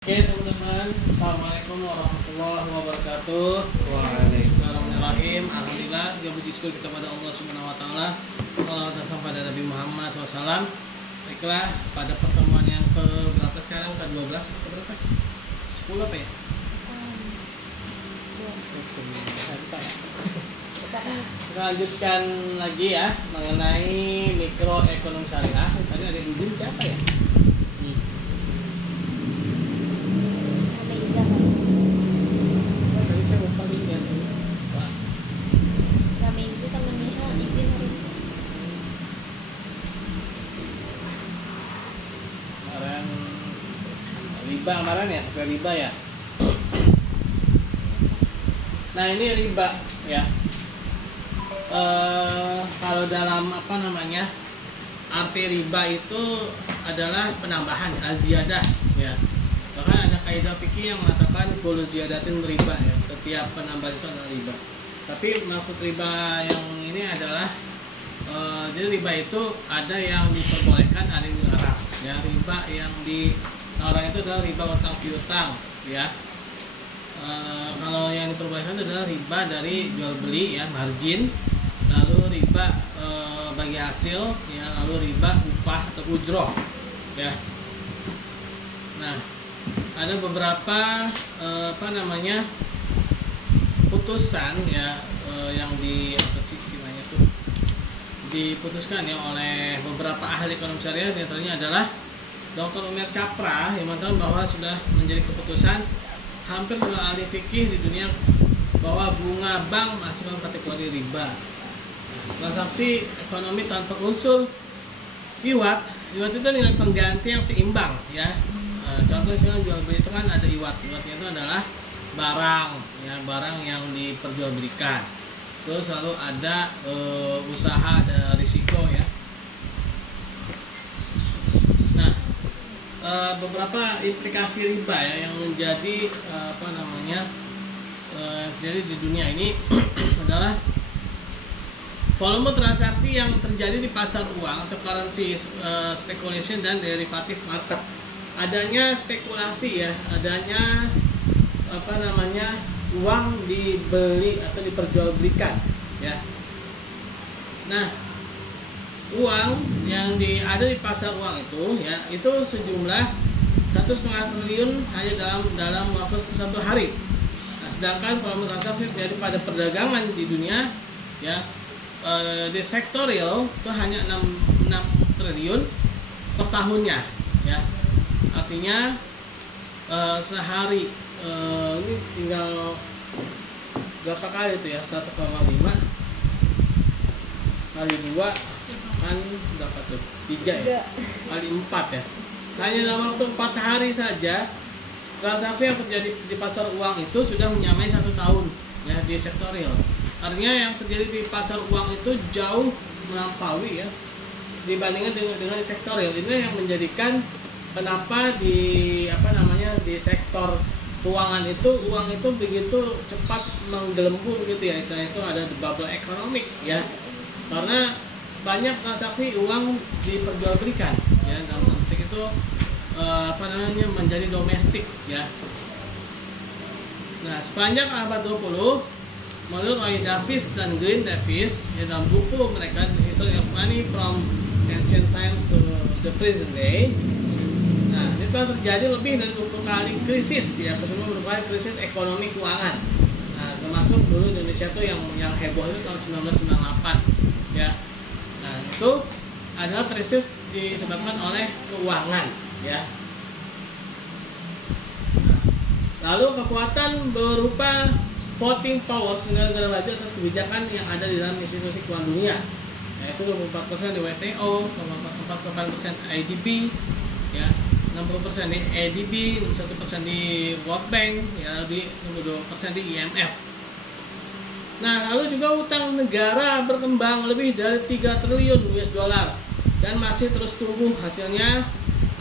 Oke teman-teman, Assalamualaikum warahmatullahi wabarakatuh. Bismillahirrahmanirrahim. Alhamdulillah, segala puji syukur kita pada Allah Subhanahu Wa Taala. Salawat dan salam pada Nabi Muhammad SAW. Baiklah, pada pertemuan yang ke berapa sekarang? Ke 12 atau berapa? 10 apa ya? Kita lanjutkan lagi ya mengenai mikroekonomi syariah. Tadi ada izin siapa ya? Riba kemarin ya, sampai riba ya. Nah ini riba ya. Kalau dalam apa namanya arti riba itu adalah penambahan, aziyadah ya. Bahkan ada kaidah fikih yang mengatakan kullu ziyadatin riba ya. Setiap penambahan itu adalah riba. Tapi maksud riba yang ini adalah jadi riba itu ada yang diperbolehkan, ada yang dilarang. Ya, riba yang dilarang itu adalah riba utang piutang ya. Kalau yang diperbolehkan itu adalah riba dari jual beli ya, margin, lalu riba bagi hasil ya, lalu riba upah atau ujroh ya. Nah, ada beberapa apa namanya putusan ya yang di apa sih istilahnya tuh diputuskan ya oleh beberapa ahli ekonomi syariah, di antaranya adalah Dr. Umar Kapra yang mengatakan bahwa sudah menjadi keputusan hampir semua ahli fikih di dunia bahwa bunga bank masuk dalam kategori riba. Transaksi ekonomi tanpa unsur iwat itu nilai pengganti yang seimbang ya. Contoh misalnya jual beli itu kan ada iwatnya itu adalah barang ya, barang yang diperjualbelikan. Terus lalu ada usaha, ada risiko ya. Nah, beberapa implikasi riba ya yang menjadi apa namanya jadi di dunia ini adalah volume transaksi yang terjadi di pasar uang atau currency speculation dan derivative market. Adanya spekulasi ya, adanya apa namanya uang dibeli atau diperjualbelikan ya. Nah, uang yang ada di pasar uang itu ya, itu sejumlah 1,5 triliun hanya dalam waktu 1 hari. Nah, sedangkan volume transaksi terjadi pada perdagangan di dunia ya, di sektor real itu hanya 6 triliun per tahunnya ya. Artinya sehari ini tinggal berapa kali itu ya, 1,5 kali 2 kan berapa tuh? 3 ya? Kali 4 ya. Hanya dalam waktu 4 hari saja transaksi yang terjadi di pasar uang itu sudah menyamai 1 tahun ya di sektor real. Artinya yang terjadi di pasar uang itu jauh melampaui ya dibandingkan dengan sektor real. Ini yang menjadikan kenapa di apa namanya di sektor keuangan itu uang itu begitu cepat menggelembung gitu ya, istilahnya itu ada the bubble economic ya, karena banyak transaksi uang diperjualbelikan ya, dalam konteks itu apa namanya menjadi domestik ya. Nah, sepanjang abad 20 menurut Roy Davis dan Glenn Davis ya, dalam buku mereka The History of Money from Ancient Times to the Present Day, nah itu terjadi lebih dari 20 kali krisis ya, semua merupakan krisis ekonomi keuangan. Nah, termasuk dulu Indonesia tuh yang heboh itu tahun 1998 ya. Nah, itu adalah krisis disebabkan oleh keuangan ya. Nah, lalu kekuatan berupa voting power negara-negara maju atas kebijakan yang ada di dalam institusi keuangan dunia, yaitu 24% di WTO, 48% IDB ya, 60% di ADB, 61% di World Bank, ya, di 62% di IMF. Nah, lalu juga utang negara berkembang lebih dari 3 triliun US dollar dan masih terus tumbuh. Hasilnya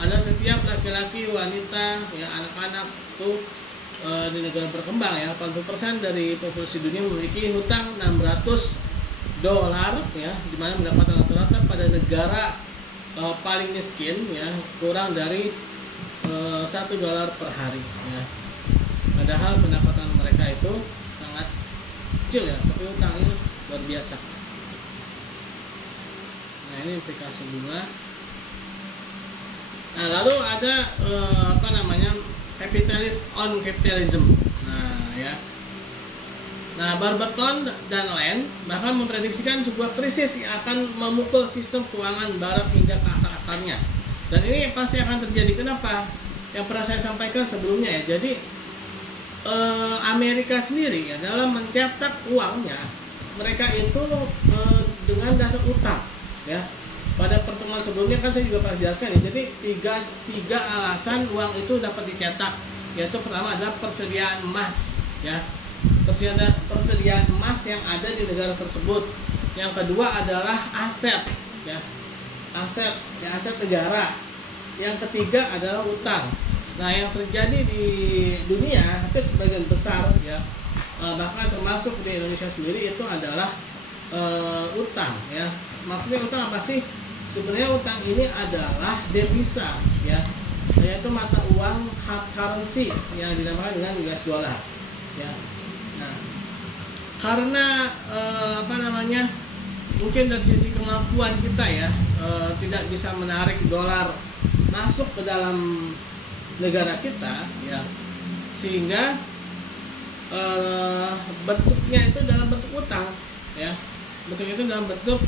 ada setiap laki-laki, wanita, ya, anak-anak tuh di negara berkembang ya, 80% dari populasi dunia memiliki hutang 600 dolar ya, di mana pendapatan rata-rata pada negara paling miskin ya kurang dari $1 per hari ya. Padahal pendapatan mereka itu sangat kecil ya, tapi utangnya luar biasa. Nah, ini implikasi bunga. Nah, lalu ada capitalist on capitalism. Nah, ya. Nah, Warburton dan Land bahkan memprediksikan sebuah krisis yang akan memukul sistem keuangan barat hingga ke akar-akarnya. Dan ini pasti akan terjadi. Kenapa? Yang pernah saya sampaikan sebelumnya ya. Jadi Amerika sendiri ya dalam mencetak uangnya, mereka itu dengan dasar utang ya. Pada pertemuan sebelumnya kan saya juga pernah jelaskan ya. Jadi tiga alasan uang itu dapat dicetak, yaitu pertama adalah persediaan emas ya. Persediaan emas yang ada di negara tersebut. Yang kedua adalah aset ya. Aset negara. Yang ketiga adalah utang. Nah, yang terjadi di dunia hampir sebagian besar ya, bahkan termasuk di Indonesia sendiri itu adalah utang ya. Maksudnya utang apa sih? Sebenarnya utang ini adalah devisa ya, yaitu mata uang hard currency yang dinamakan dengan US dollar ya. Nah, karena mungkin dari sisi kemampuan kita ya, tidak bisa menarik dolar masuk ke dalam negara kita ya, sehingga bentuknya itu dalam bentuk utang ya, bentuknya itu dalam bentuk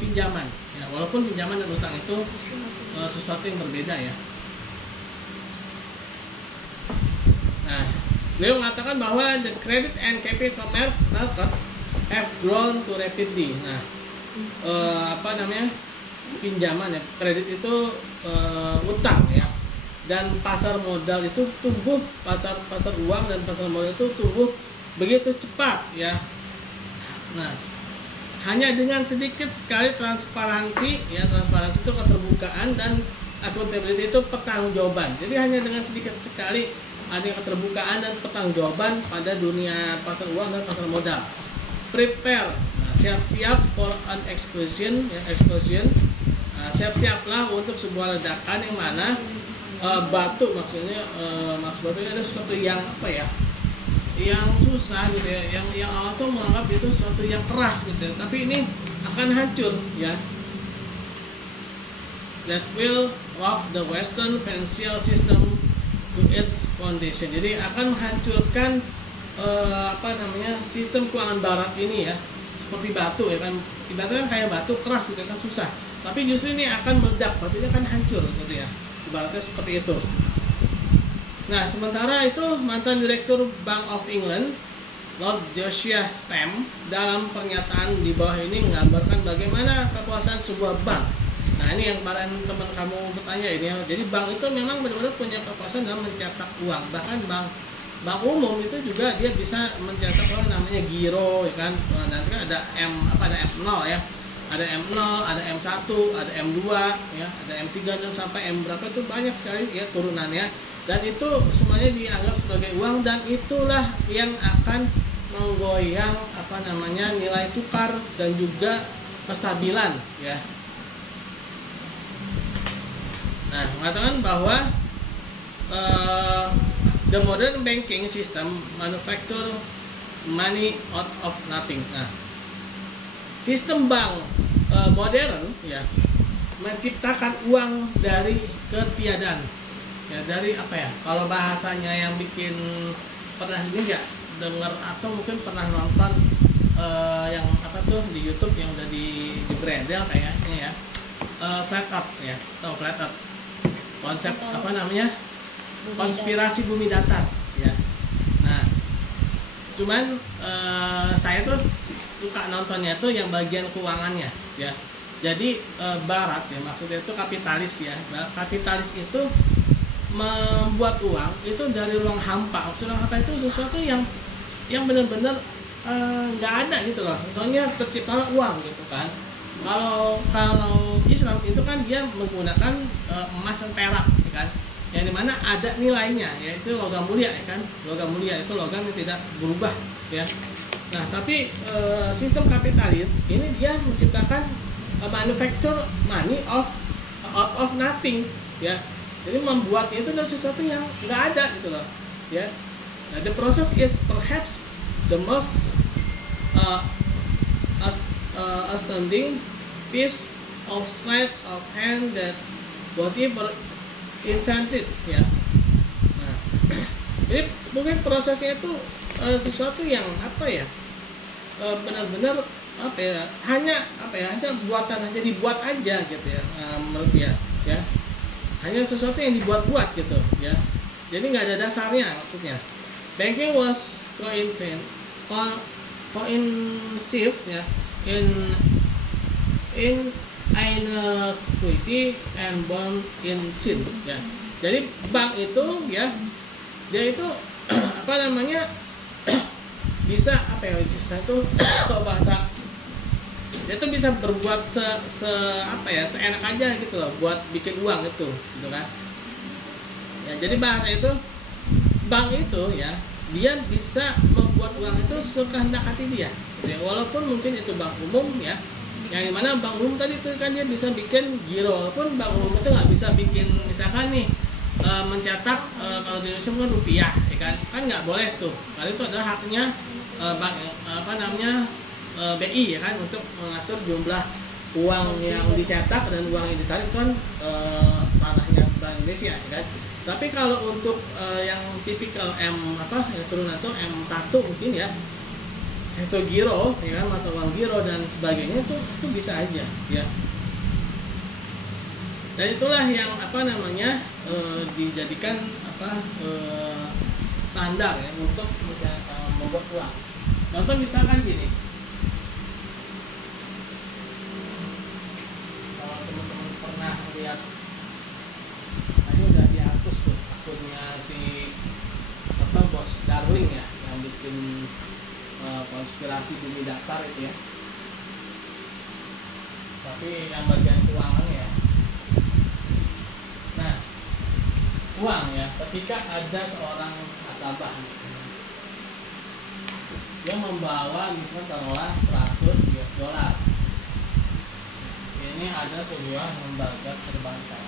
pinjaman ya, walaupun pinjaman dan utang itu sesuatu yang berbeda ya. Nah, beliau mengatakan bahwa the credit and capital markets have grown too rapidly. Nah, pinjaman ya, kredit itu utang ya, dan pasar modal itu tumbuh, pasar uang dan pasar modal itu tumbuh begitu cepat ya. Nah, hanya dengan sedikit sekali transparansi ya, transparansi itu keterbukaan, dan accountability itu pertanggungjawaban. Jadi hanya dengan sedikit sekali ada keterbukaan dan pertanggungjawaban pada dunia pasar uang dan pasar modal. Prepare, siap-siap for an explosion ya, siap-siaplah untuk sebuah ledakan yang mana batu, maksudnya batu ini ada sesuatu yang yang susah gitu ya, yang awal tuh menganggap itu sesuatu yang keras gitu ya, tapi ini akan hancur ya. That will rock the Western financial system to its foundation. Jadi akan menghancurkan sistem keuangan barat ini ya, seperti batu ya kan, ibaratnya kayak batu keras gitu kan, susah, tapi justru ini akan meledak, batunya akan hancur gitu ya, ibaratnya seperti itu. Nah, sementara itu mantan Direktur Bank of England Lord Josiah Stamp dalam pernyataan di bawah ini menggambarkan bagaimana kekuasaan sebuah bank. Nah, ini yang kemarin teman kamu bertanya ini ya. Jadi bank itu memang benar-benar punya kekuasaan dalam mencetak uang. Bahkan bank umum itu juga dia bisa mencetak uang, namanya giro ya kan. Dan kan ada M0 ya. Ada M0, ada M1, ada M2 ya, ada M3 dan sampai M berapa itu banyak sekali ya turunannya. Dan itu semuanya dianggap sebagai uang, dan itulah yang akan menggoyang nilai tukar dan juga kestabilan ya. Nah, mengatakan bahwa the modern banking system manufacture money out of nothing. Nah, sistem bank modern ya menciptakan uang dari ketiadaan. Ya, dari kalau bahasanya yang bikin pernah ini nggak dengar atau mungkin pernah nonton yang di YouTube yang udah di brandel kayaknya ya, flat earth ya, atau flat earth, konsep konspirasi bumi datar ya. Nah, cuman saya tuh suka nontonnya tuh yang bagian keuangannya ya. Jadi barat ya, maksudnya itu kapitalis ya. Kapitalis itu membuat uang itu dari ruang hampa. Maksudnya hampa itu sesuatu yang benar-benar nggak ada gitu loh. Contohnya tercipta uang gitu kan. Kalau Islam itu kan dia menggunakan emas dan perak, ya kan, yang dimana ada nilainya, yaitu logam mulia, ya kan. Logam mulia itu logam yang tidak berubah, ya. Nah, tapi sistem kapitalis ini dia menciptakan manufacture money out of nothing, ya. Jadi membuatnya itu adalah sesuatu yang nggak ada gitu loh, ya. Nah, the process is perhaps the most astounding piece of sleight of hand that was ever invented, ya. Nah, jadi mungkin prosesnya itu sesuatu yang apa ya, benar-benar apa ya, hanya buatan, hanya dibuat aja gitu ya, menurut dia, ya. Hanya sesuatu yang dibuat-buat gitu, ya. Jadi nggak ada dasarnya maksudnya. Banking was conceived ya in inequity and born in sin, ya. Jadi bank itu ya, dia itu apa namanya bisa apa ya istilah itu kalau bahasa, dia tuh bisa berbuat seenak aja gitu loh buat bikin uang itu gitu kan ya. Jadi bahasa itu bank itu ya, dia bisa membuat uang itu sekehendak hati dia gitu ya. Walaupun mungkin itu bank umum ya, yang dimana bank umum tadi itu kan dia bisa bikin giro, walaupun bank umum itu nggak bisa bikin misalkan nih mencetak kalau di Indonesia kan rupiah ya kan nggak boleh tuh, karena itu adalah haknya bank apa namanya BI ya kan, untuk mengatur jumlah uang yang dicetak dan uang yang ditarik kan ranahnya Bank Indonesia ya kan. Tapi kalau untuk yang tipikal yang turunan itu M1 mungkin ya, itu giro ya kan, mata uang giro dan sebagainya itu bisa aja ya. Dan itulah yang dijadikan standar ya untuk membuat uang. Contoh misalkan gini, kalau teman-teman pernah lihat, ini udah dihapus tuh akunnya si bos Darling ya, yang bikin konspirasi bumi datar itu ya. Tapi yang bagian keuangan ya. Nah, uang ya, ketika ada seorang nasabah dia membawa misalnya taruhlah 100 US dollar. Ini ada sebuah lembaga perbankan.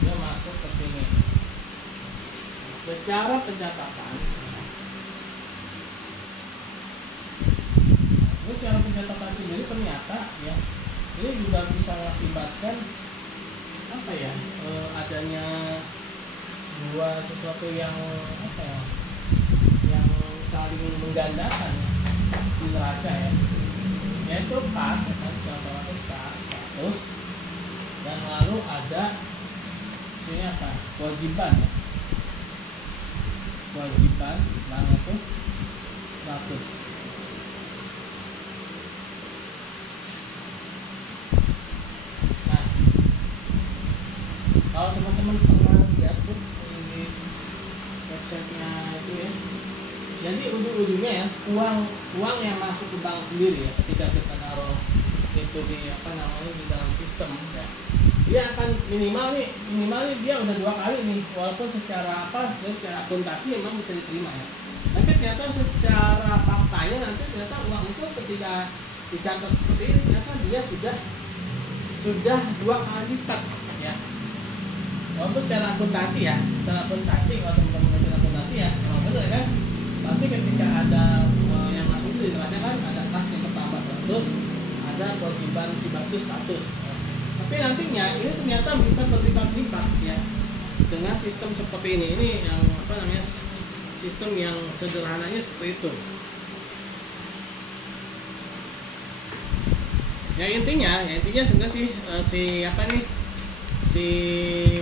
Dia masuk ke sini. Secara pencatatan, secara pencatatan sendiri ternyata ya, ini juga bisa mengakibatkan adanya sesuatu yang yang saling menggandakan di neraca ya, yaitu kas ya kan, secara otomatis kas 100, dan lalu ada sini kewajiban ya, kewajiban bank itu 100. Kalau teman-teman pernah lihat tuh di websitenya itu ya, jadi ujung-ujungnya ya uang yang masuk ke bank sendiri ya, ketika kita naruh itu di di dalam sistem ya, dia akan minimal nih dia udah 2 kali nih, walaupun secara akuntansi memang bisa diterima ya, tapi ternyata secara faktanya nanti ternyata uang itu ketika dicatat seperti ini ternyata dia sudah 2 kali lipat ya. Walaupun secara akuntansi kalau teman-teman belajar akuntansi ya, memang benar kan, pasti ketika ada yang masuk itu diterasnya kan ada kas yang bertambah 100, ada kewajiban si batu 100 ya. Tapi nantinya ini ternyata bisa berlipat-lipat ya, dengan sistem seperti ini yang sistem yang sederhananya seperti itu ya. Intinya sebenarnya si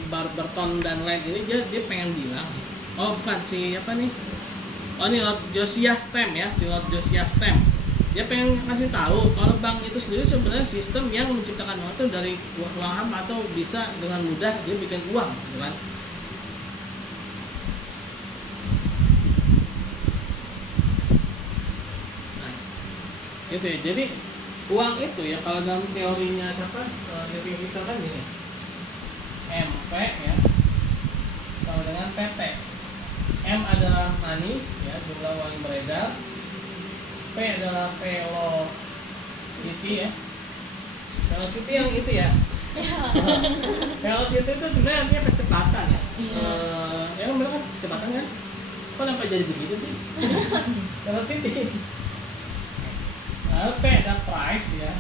Barberton dan lain ini dia pengen bilang, Lord Josiah Stem ya, si Lord Josiah Stem, dia pengen kasih tahu kalau bank itu sendiri sebenarnya sistem yang menciptakan uang itu dari uang hampa, atau bisa dengan mudah dia bikin uang gitu kan. Nah itu ya, jadi uang itu ya kalau dalam teorinya Irving Fisher kan gini, MP ya sama dengan PT. M adalah money ya, jumlah uang yang beredar. adalah velocity ya. Velocity yang itu ya. Velocity itu sebenarnya artinya kecepatan ya. Ya kan benar kan kecepatan kan? Kok kenapa jadi begitu sih? Velocity. Lalu P ada price ya.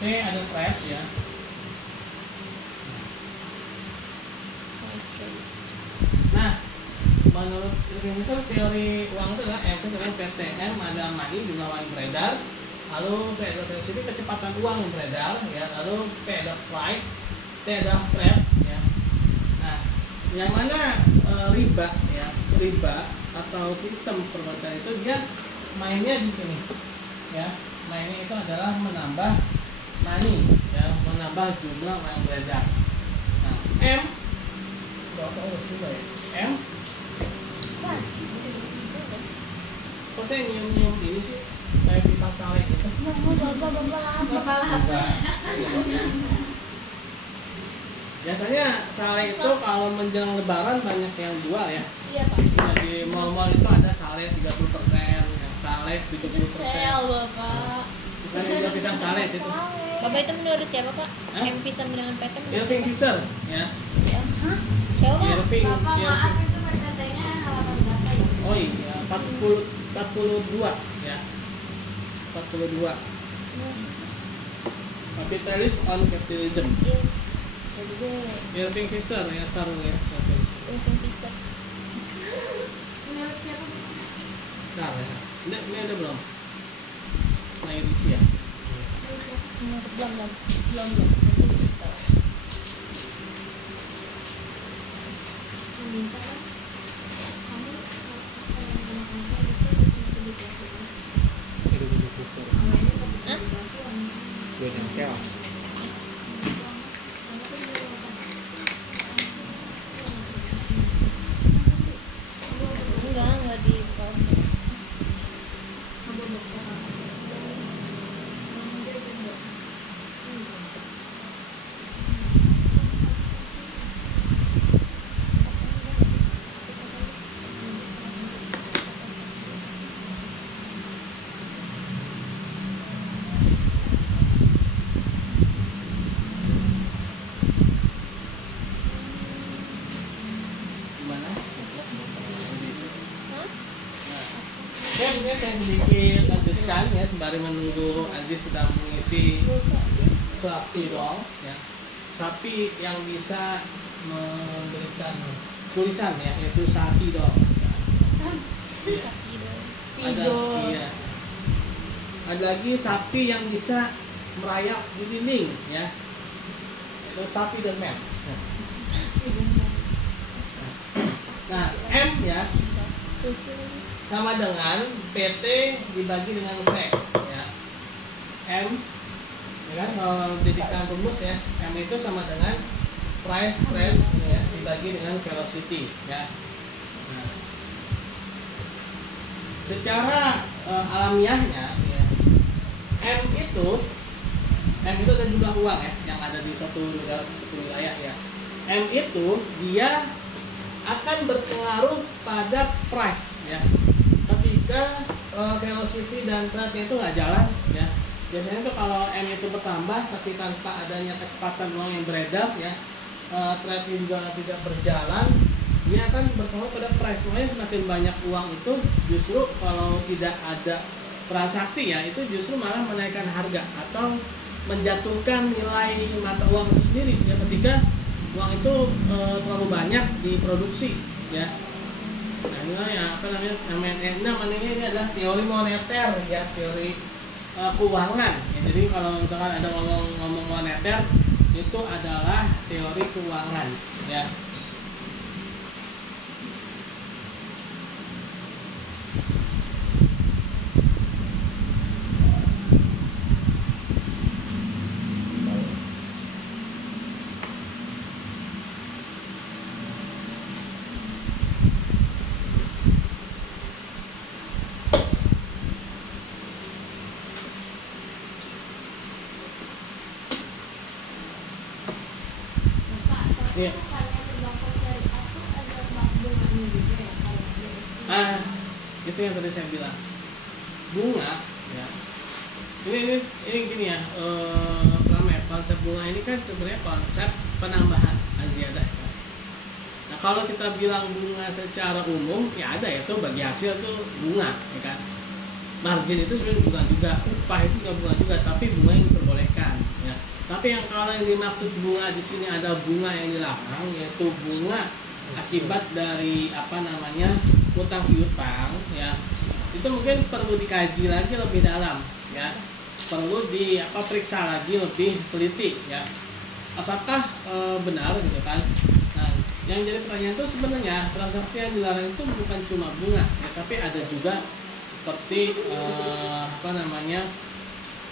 P ada trade ya. Nah, menurut Irving teori uang itu adalah M adalah PTM, ada money jumlah uang yang beredar, lalu V adalah velocity kecepatan uang yang beredar ya, lalu P ada price, T ada trade ya. Nah, yang mana riba ya, riba atau sistem perbankan itu dia mainnya di sini ya, mainnya itu adalah menambah money ya, menambah jumlah uang yang beredar. Nah, M berapa harus juga ya? M kok saya nyium-nyium ini sih kayak pisang sale gitu. Biasanya sale itu kalau menjelang lebaran banyak yang jual ya. Iya Pak. Nah, di mal-mal itu ada sale 30%, yang sale 70%. Itu sale Bapak. Bukan yang jual pisang sale situ. Bapak itu menurut siapa Pak? Hah? MV sama dengan PT menurut Irving siapa? Fisher ya. Ya. Siapa Pak? Irving. Maaf itu PPT-nya halaman berapa ya? Oh iya, 42 ya. 42. Capitalism on Capitalism. Iya. Irving Fisher ya, taruh ya, saya tulis. Irving Fisher. Menurut siapa? Nah, ya. Ini ada belum? Nah, edisi ya. Belum. Nanti dikasih tahu. Meminta kan? Kamu Hah? Gue nempel. Enggak di bawah. Gimana? Hah? Oke, mungkin saya sedikit lanjutkan ya sembari menunggu Aziz sedang mengisi sapi dong ya. Sapi yang bisa memberikan tulisan ya, yaitu sapi dong. Ya. Ada iya. Ada lagi sapi yang bisa merayap di dinding ya. Itu sapi dan map. Nah, M ya sama dengan PT dibagi dengan V ya. M ya kan, kalau jadikan rumus ya, M itu sama dengan price trend ya, dibagi dengan velocity ya. Nah, secara alamiahnya ya, M itu ada jumlah uang ya yang ada di suatu negara, suatu wilayah ya. M itu dia akan berpengaruh pada price ya. Ketika velocity dan trade itu nggak jalan ya, biasanya tuh kalau M itu bertambah tapi tanpa adanya kecepatan uang yang beredar ya, trade juga tidak berjalan, dia akan berpengaruh pada price. Makanya semakin banyak uang itu justru kalau tidak ada transaksi ya, itu justru malah menaikkan harga atau menjatuhkan nilai mata uang itu sendiri ya, ketika uang itu terlalu banyak diproduksi ya. Nah, ini ya, apa namanya ini adalah teori moneter ya, teori keuangan ya. Jadi kalau misalkan ada ngomong moneter, itu adalah teori keuangan ya. Iya. Bukannya perbankan syariah tuh ada bunganya juga ya kalau dia Itu itu yang tadi saya bilang bunga ya. Ini gini ya, konsep bunga ini kan sebenarnya konsep penambahan aziyadah. Nah kalau kita bilang bunga secara umum ya ada ya tuh bagi hasil tuh bunga ya kan. Margin itu sebenarnya bukan juga, upah itu juga bukan juga, tapi bunga yang diperbolehkan ya. Tapi yang kalau yang dimaksud bunga di sini ada bunga yang dilarang, yaitu bunga akibat dari utang piutang ya. Itu mungkin perlu dikaji lagi lebih dalam ya. Perlu periksa lagi lebih teliti ya. Apakah benar gitu kan? Nah, yang jadi pertanyaan itu sebenarnya transaksi yang dilarang itu bukan cuma bunga ya, tapi ada juga seperti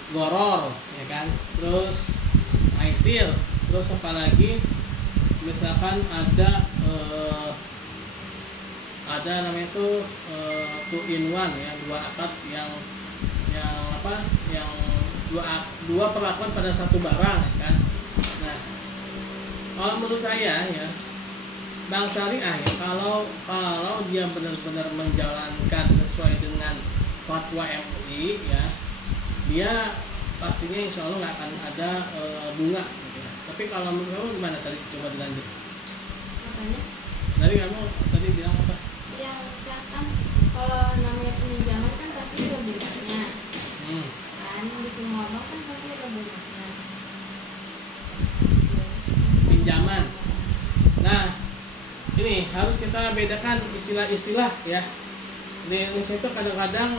goror ya kan, terus maisir, terus apalagi misalkan ada namanya itu two in one ya, dua akad yang dua perlakuan pada satu barang ya kan. Nah kalau menurut saya ya, bank syariah ya, kalau dia benar-benar menjalankan sesuai dengan fatwa MUI ya, dia pastinya insya Allah nggak akan ada bunga gitu ya. Tapi kalau menurut kamu gimana tadi, coba dilanjut. Makanya Tadi kamu bilang apa? ya kan kalau namanya peminjaman kan pasti ada bunganya. Kan di semua bank kan pasti ada bunganya. Pinjaman. Nah, ini harus kita bedakan istilah-istilah ya. Di Indonesia itu kadang-kadang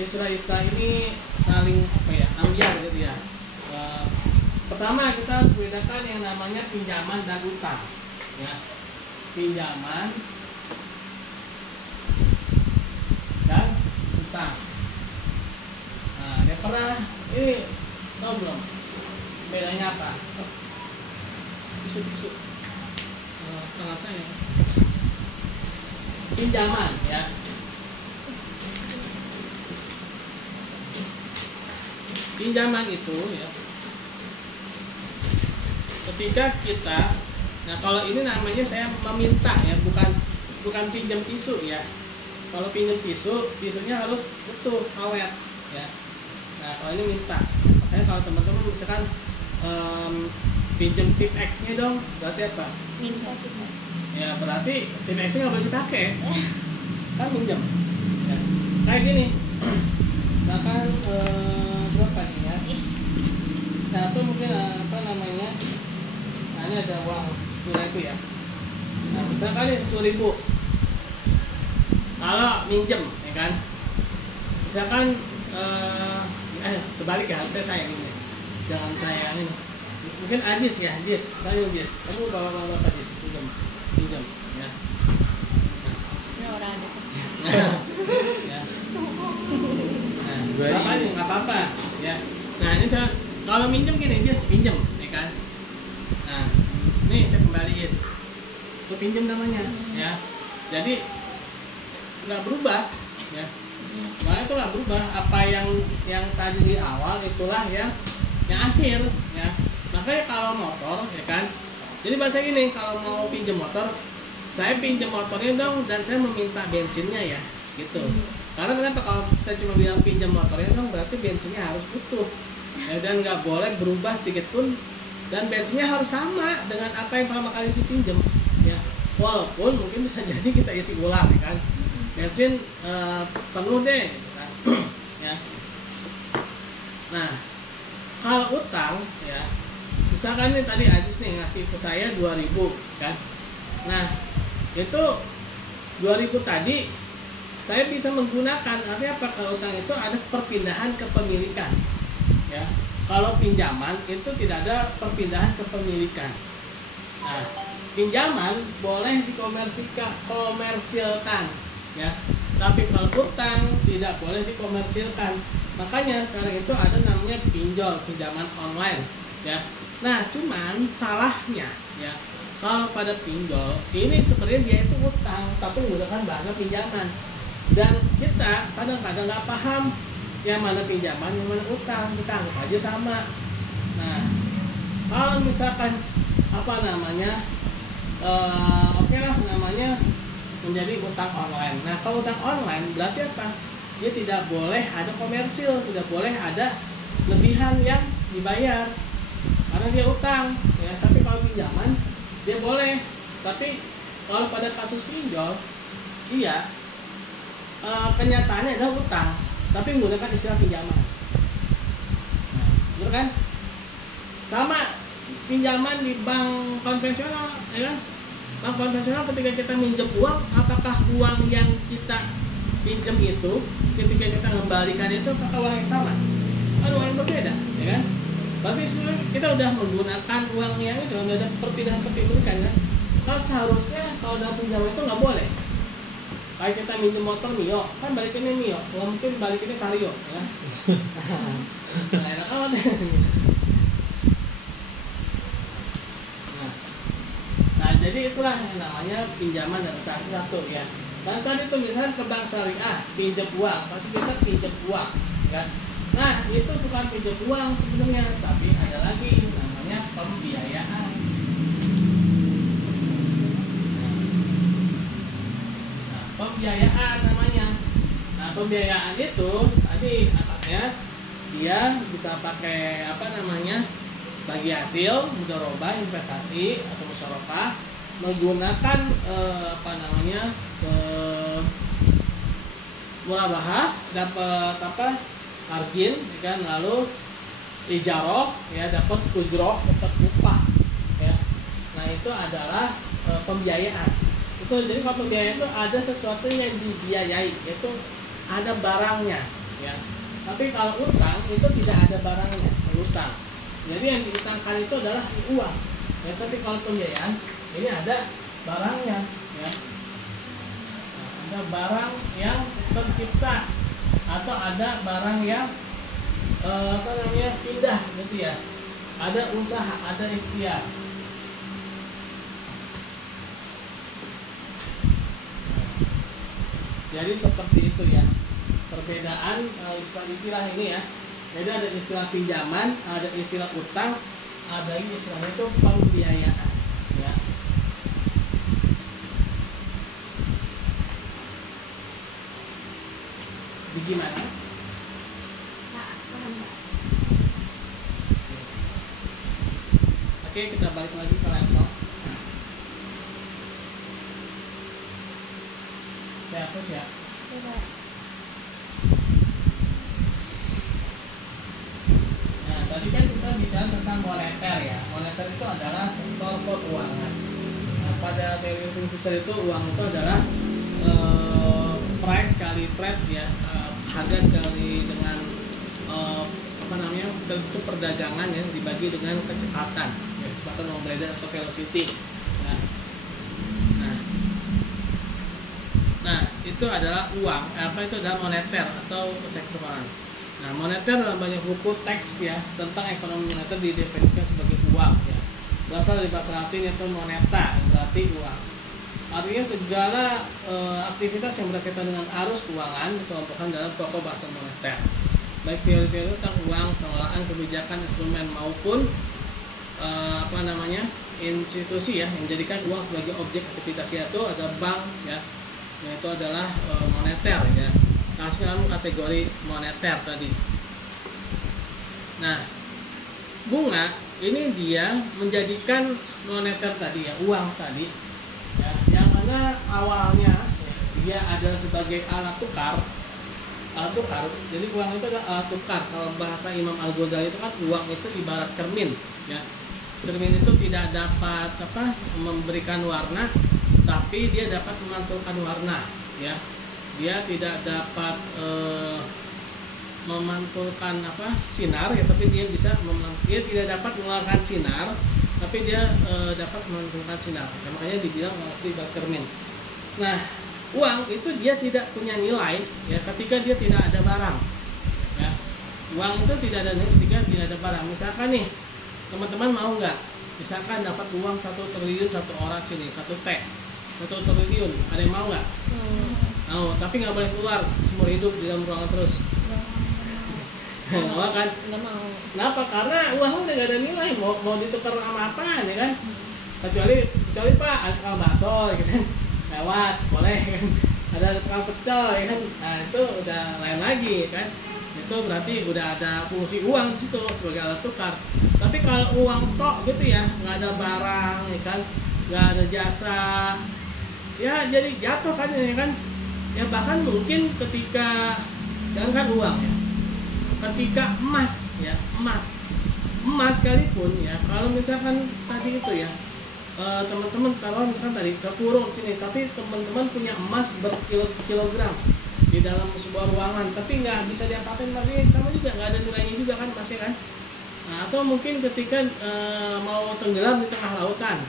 istilah-istilah ini saling ambiar gitu ya. Pertama kita harus bedakan yang namanya pinjaman dan utang ya. Pinjaman dan utang. Nah, dia pernah ini tahu belum bedanya apa? Tisu tangan saya. Pinjaman ya. Pinjaman itu ya, ketika kita, nah kalau ini namanya saya meminta ya, bukan pinjam tisu ya. Kalau pinjam tisunya harus utuh, awet ya. Nah kalau ini minta, makanya kalau teman-teman misalkan pinjam tip X-nya dong, berarti apa? Minta kita. Ya berarti tip X-nya nggak boleh dipakai, kan minjem. Ya. Kayak gini, misalkan berapa nih ya? Satu mungkin nah ini ada uang 10.000 ya. Nah misalkan ini 10.000, kalau minjem ya kan, misalkan terbalik ya, harusnya saya ini, jangan saya ini. Mungkin Ajis ya, saya Ajis. Kamu bawa uang berapa Ajis? Pinjam ya. Ini orang ada. Ya. Nah, nggak apa-apa ya. Nah ini saya kalau minjem gini, pinjem ya kan. Nah ini saya kembaliin, itu pinjem namanya ya. Jadi nggak berubah ya. Makanya itu nggak berubah, apa yang tadi di awal itulah yang akhir ya. Makanya kalau motor ya kan, jadi bahasa gini, kalau mau pinjam motor, saya pinjam motornya dong dan saya meminta bensinnya ya gitu. Karena kenapa, kalau kita cuma bilang pinjam motornya dong, berarti bensinnya harus utuh ya, dan nggak boleh berubah sedikit pun, dan bensinnya harus sama dengan apa yang pertama kali dipinjam ya. Walaupun mungkin bisa jadi kita isi ulang ya kan, bensin penuh deh gitu kan. Ya. Nah kalau utang ya, misalkan nih tadi Ajis nih ngasih ke saya 2.000 kan. Nah itu 2.000 tadi saya bisa menggunakan, artinya apa? Kalau utang itu ada perpindahan kepemilikan ya. Kalau pinjaman itu tidak ada perpindahan kepemilikan. Nah pinjaman boleh dikomersilkan ya, tapi kalau utang tidak boleh dikomersilkan. Makanya sekarang itu ada namanya pinjol, pinjaman online ya. Nah cuman salahnya ya, kalau pada pinjol ini sebenarnya dia itu utang tapi menggunakan bahasa pinjaman, dan kita kadang-kadang nggak paham yang mana pinjaman yang mana utang, kita anggap aja sama. Nah kalau misalkan oke lah namanya menjadi utang online. Nah, kalau utang online berarti apa? Dia tidak boleh ada komersil, tidak boleh ada lebihan yang dibayar karena dia utang ya. Tapi kalau pinjaman dia boleh. Tapi kalau pada kasus pinjol dia kenyataannya adalah utang tapi menggunakan istilah pinjaman. Nah, betul kan? Sama pinjaman di bank konvensional, ya kan? Bank konvensional ketika kita minjem uang, apakah uang yang kita pinjam itu ketika kita mengembalikan itu apakah uang yang sama? Kan uang yang berbeda, ya kan? Berarti sebenarnya kita udah menggunakan uang yang itu, udah ada perpindahan kepemilikan kan? Kalau seharusnya kalau dalam pinjaman itu nggak boleh. Kayak kita minjem motor Mio, kan balikinnya Mio, nggak mungkin balikinnya Vario, ya? Nah, enak amat. Nah, jadi itulah yang namanya pinjaman dan utang satu ya. Dan tadi itu misalnya ke bank syariah pinjam uang, pasti kita pinjam uang, kan? Nah, itu bukan pinjam uang sebenarnya, tapi ada lagi namanya pembiayaan. Nah, pembiayaan namanya. Nah, pembiayaan itu tadi katanya dia bisa pakai apa namanya? Bagi hasil, mudharabah, investasi atau musyarakah menggunakan murabahah, dapat apa? Margin, kan, lalu ijarah, ya, dapat ujroh, dapat upah, ya. Nah, itu adalah pembiayaan. Itu jadi kalau pembiayaan itu ada sesuatu yang dibiayai, yaitu ada barangnya, ya. Tapi kalau utang itu tidak ada barangnya, utang. Jadi yang diutangkan itu adalah uang. Ya, tapi kalau pembiayaan ini ada barangnya, ya. Nah, ada barang yang tercipta atau ada barang yang pindah, gitu ya. Ada usaha, ada ikhtiar. Jadi seperti itu ya. Perbedaan istilah-istilah ini ya. Jadi ada istilah pinjaman, ada istilah utang, ada istilahnya itu pembiayaan, ya. Gimana? Oke, kita balik lagi ke laptop. Saya hapus ya. Tadi kan kita bicara tentang moneter ya. Moneter itu adalah sektor keuangan. Nah, pada teori Fisher itu uang itu adalah price kali trade ya, harga kali dengan tentu perdagangan ya dibagi dengan kecepatan, ya, kecepatan uang beredar atau velocity. Nah, itu adalah uang. Itu adalah moneter atau sektor keuangan. Nah, moneter dalam banyak buku teks ya tentang ekonomi moneter didefinisikan sebagai uang ya. Berasal dari bahasa Latin yaitu moneta, berarti uang. Artinya segala aktivitas yang berkaitan dengan arus keuangan dikelompokkan dalam pokok bahasa moneter. Baik teori-teori tentang uang, pengelolaan kebijakan instrumen maupun institusi ya yang menjadikan uang sebagai objek aktivitasnya itu ada bank ya. Yaitu adalah moneter ya. Masuk dalam kategori moneter tadi. Nah, bunga ini dia menjadikan moneter tadi ya, uang tadi ya, yang mana awalnya ya, dia ada sebagai alat tukar. Jadi uang itu adalah alat tukar. Kalau bahasa Imam Al-Ghazali itu kan uang itu ibarat cermin ya. Cermin itu tidak dapat memberikan warna, tapi dia dapat memantulkan warna ya. Dia tidak dapat memantulkan sinar ya, tapi dia bisa dia tidak dapat mengeluarkan sinar, tapi dia dapat memantulkan sinar. Ya, makanya dibilang itu ibarat cermin. Nah, uang itu dia tidak punya nilai ya ketika dia tidak ada barang. Ya. Uang itu tidak ada nilai ketika tidak ada barang. Misalkan nih, teman-teman mau nggak? Misalkan dapat uang 1 triliun satu orang sini, 1 T, 1 triliun, ada yang mau nggak? Mau, tapi nggak boleh keluar seumur hidup di dalam ruangan terus. Nggak mau kan? Nggak mau. Kenapa? Karena uang udah nggak ada nilai, mau ditukar sama apaan ya kan? Kecuali Pak, tukang bakso gitu kan. Nah lewat boleh kan, ada tukang pecel ya kan, nah itu udah lain lagi kan, itu berarti udah ada fungsi uang di situ sebagai alat tukar. Tapi kalau uang tok gitu ya, nggak ada barang ya kan, nggak ada jasa, ya jadi jatuh kan ya kan, ya bahkan mungkin ketika jangan uang ya, ketika emas ya, emas sekalipun ya, kalau misalkan tadi itu ya teman-teman kalau misalkan tadi kekurung sini, tapi teman-teman punya emas berkilogram di dalam sebuah ruangan, tapi nggak bisa diapa-apain masih sama juga, nggak ada nilainya juga kan masih kan. Nah, atau mungkin ketika mau tenggelam di tengah lautan,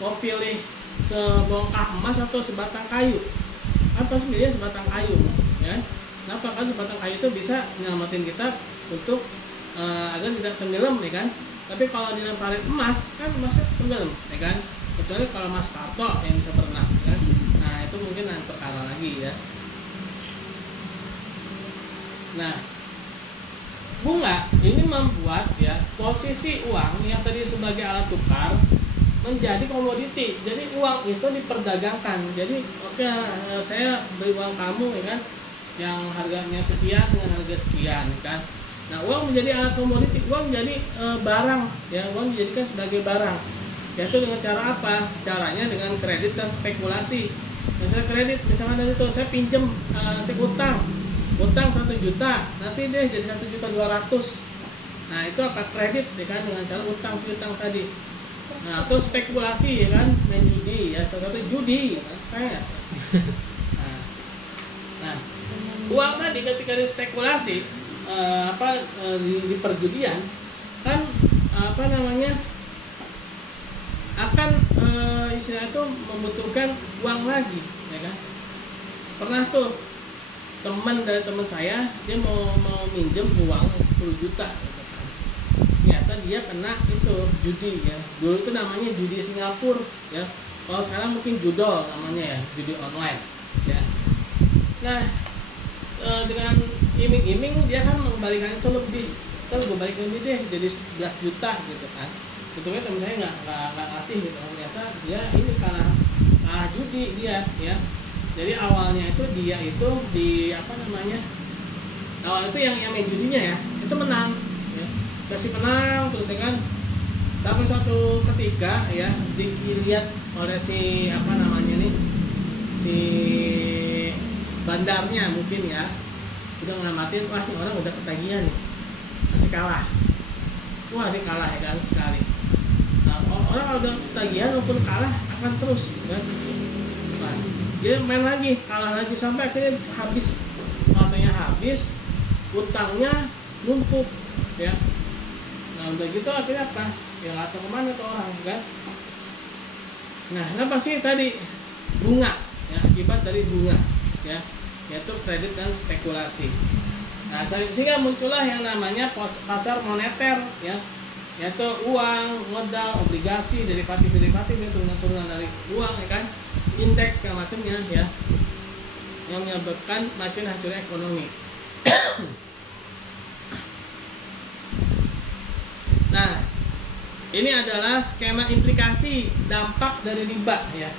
mau pilih sebongkah emas atau sebatang kayu, apa sebenarnya sebatang kayu ya. Kenapa? Kan sebatang kayu itu bisa nyelamatin kita untuk agar tidak tenggelam ya kan. Tapi kalau dilemparin emas kan emasnya tenggelam ya kan, kecuali kalau emas karto yang bisa berenang ya kan. Nah itu mungkin lain perkara lagi ya. Nah bunga ini membuat ya posisi uang yang tadi sebagai alat tukar menjadi komoditi. Jadi uang itu diperdagangkan. Jadi oke, saya beli uang kamu ya kan, yang harganya sekian dengan harga sekian kan. Nah uang menjadi alat komoditi, uang menjadi barang ya, uang dijadikan sebagai barang. Yaitu dengan cara apa? Caranya dengan kredit dan spekulasi. Misalnya kredit, misalnya dari itu saya pinjem, saya utang 1 juta, nanti deh jadi 1.200.000. Nah itu apa? Kredit ya kan, dengan cara utang piutang tadi. Nah atau spekulasi ya kan, main judi ya, salah satu judi ya kan, kayak. Nah uang tadi ketika dispekulasi di perjudian kan akan istilah itu membutuhkan uang lagi ya kan. Pernah tuh teman dari teman saya, dia mau minjem uang 10 juta gitu kan. Ternyata dia kena itu judi ya, dulu itu namanya judi Singapura ya, kalau sekarang mungkin judol namanya ya, judi online ya. Nah dengan iming-iming dia kan mengembalikan itu lebih, kita lebih balik lebih deh jadi 11 juta gitu kan. Untungnya teman saya nggak ngasih gitu, ternyata dia ini kalah judi dia ya. Jadi awalnya itu dia itu di awal itu yang main judinya ya itu menang ya, kasih menang terus ya kan, sampai suatu ketika ya dilihat oleh si si bandarnya mungkin ya, udah ngamatin, wah ini orang udah ketagihan nih, masih kalah, wah dia kalah ya kan sekali. Nah orang kalau udah ketagihan maupun kalah akan terus kan. Nah dia main lagi, kalah lagi sampai akhirnya habis, waktunya habis, utangnya numpuk ya. Nah udah gitu akhirnya apa? Ya nggak tahu kemana tuh orang kan. Nah kenapa sih tadi bunga ya, akibat dari bunga ya, yaitu kredit dan spekulasi. Nah sehingga muncullah yang namanya pasar moneter ya, yaitu uang, modal, obligasi, derivatif ya, turunan dari uang ya kan, indeks segala macamnya ya, yang menyebabkan makin hancurnya ekonomi. Nah ini adalah skema implikasi dampak dari riba ya.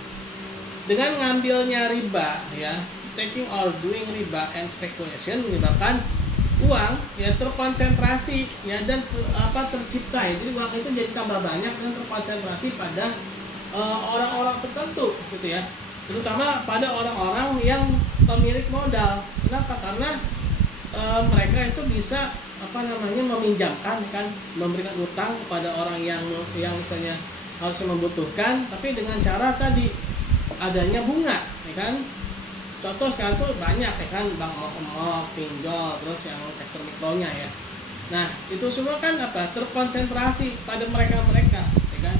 Dengan ngambilnya riba ya, taking or doing riba and speculation menyebabkan uang ya terkonsentrasi ya dan tercipta ya. Jadi uang itu jadi tambah banyak dan terkonsentrasi pada orang-orang tertentu gitu ya, terutama pada orang-orang yang pemilik modal. Kenapa? Karena mereka itu bisa meminjamkan kan, memberikan utang kepada orang yang misalnya harusnya membutuhkan, tapi dengan cara tadi adanya bunga ya kan. Contoh sekarang tuh banyak ya kan, bank emok, pinjol, terus yang sektor mikronya ya. Nah itu semua kan terkonsentrasi pada mereka ya kan,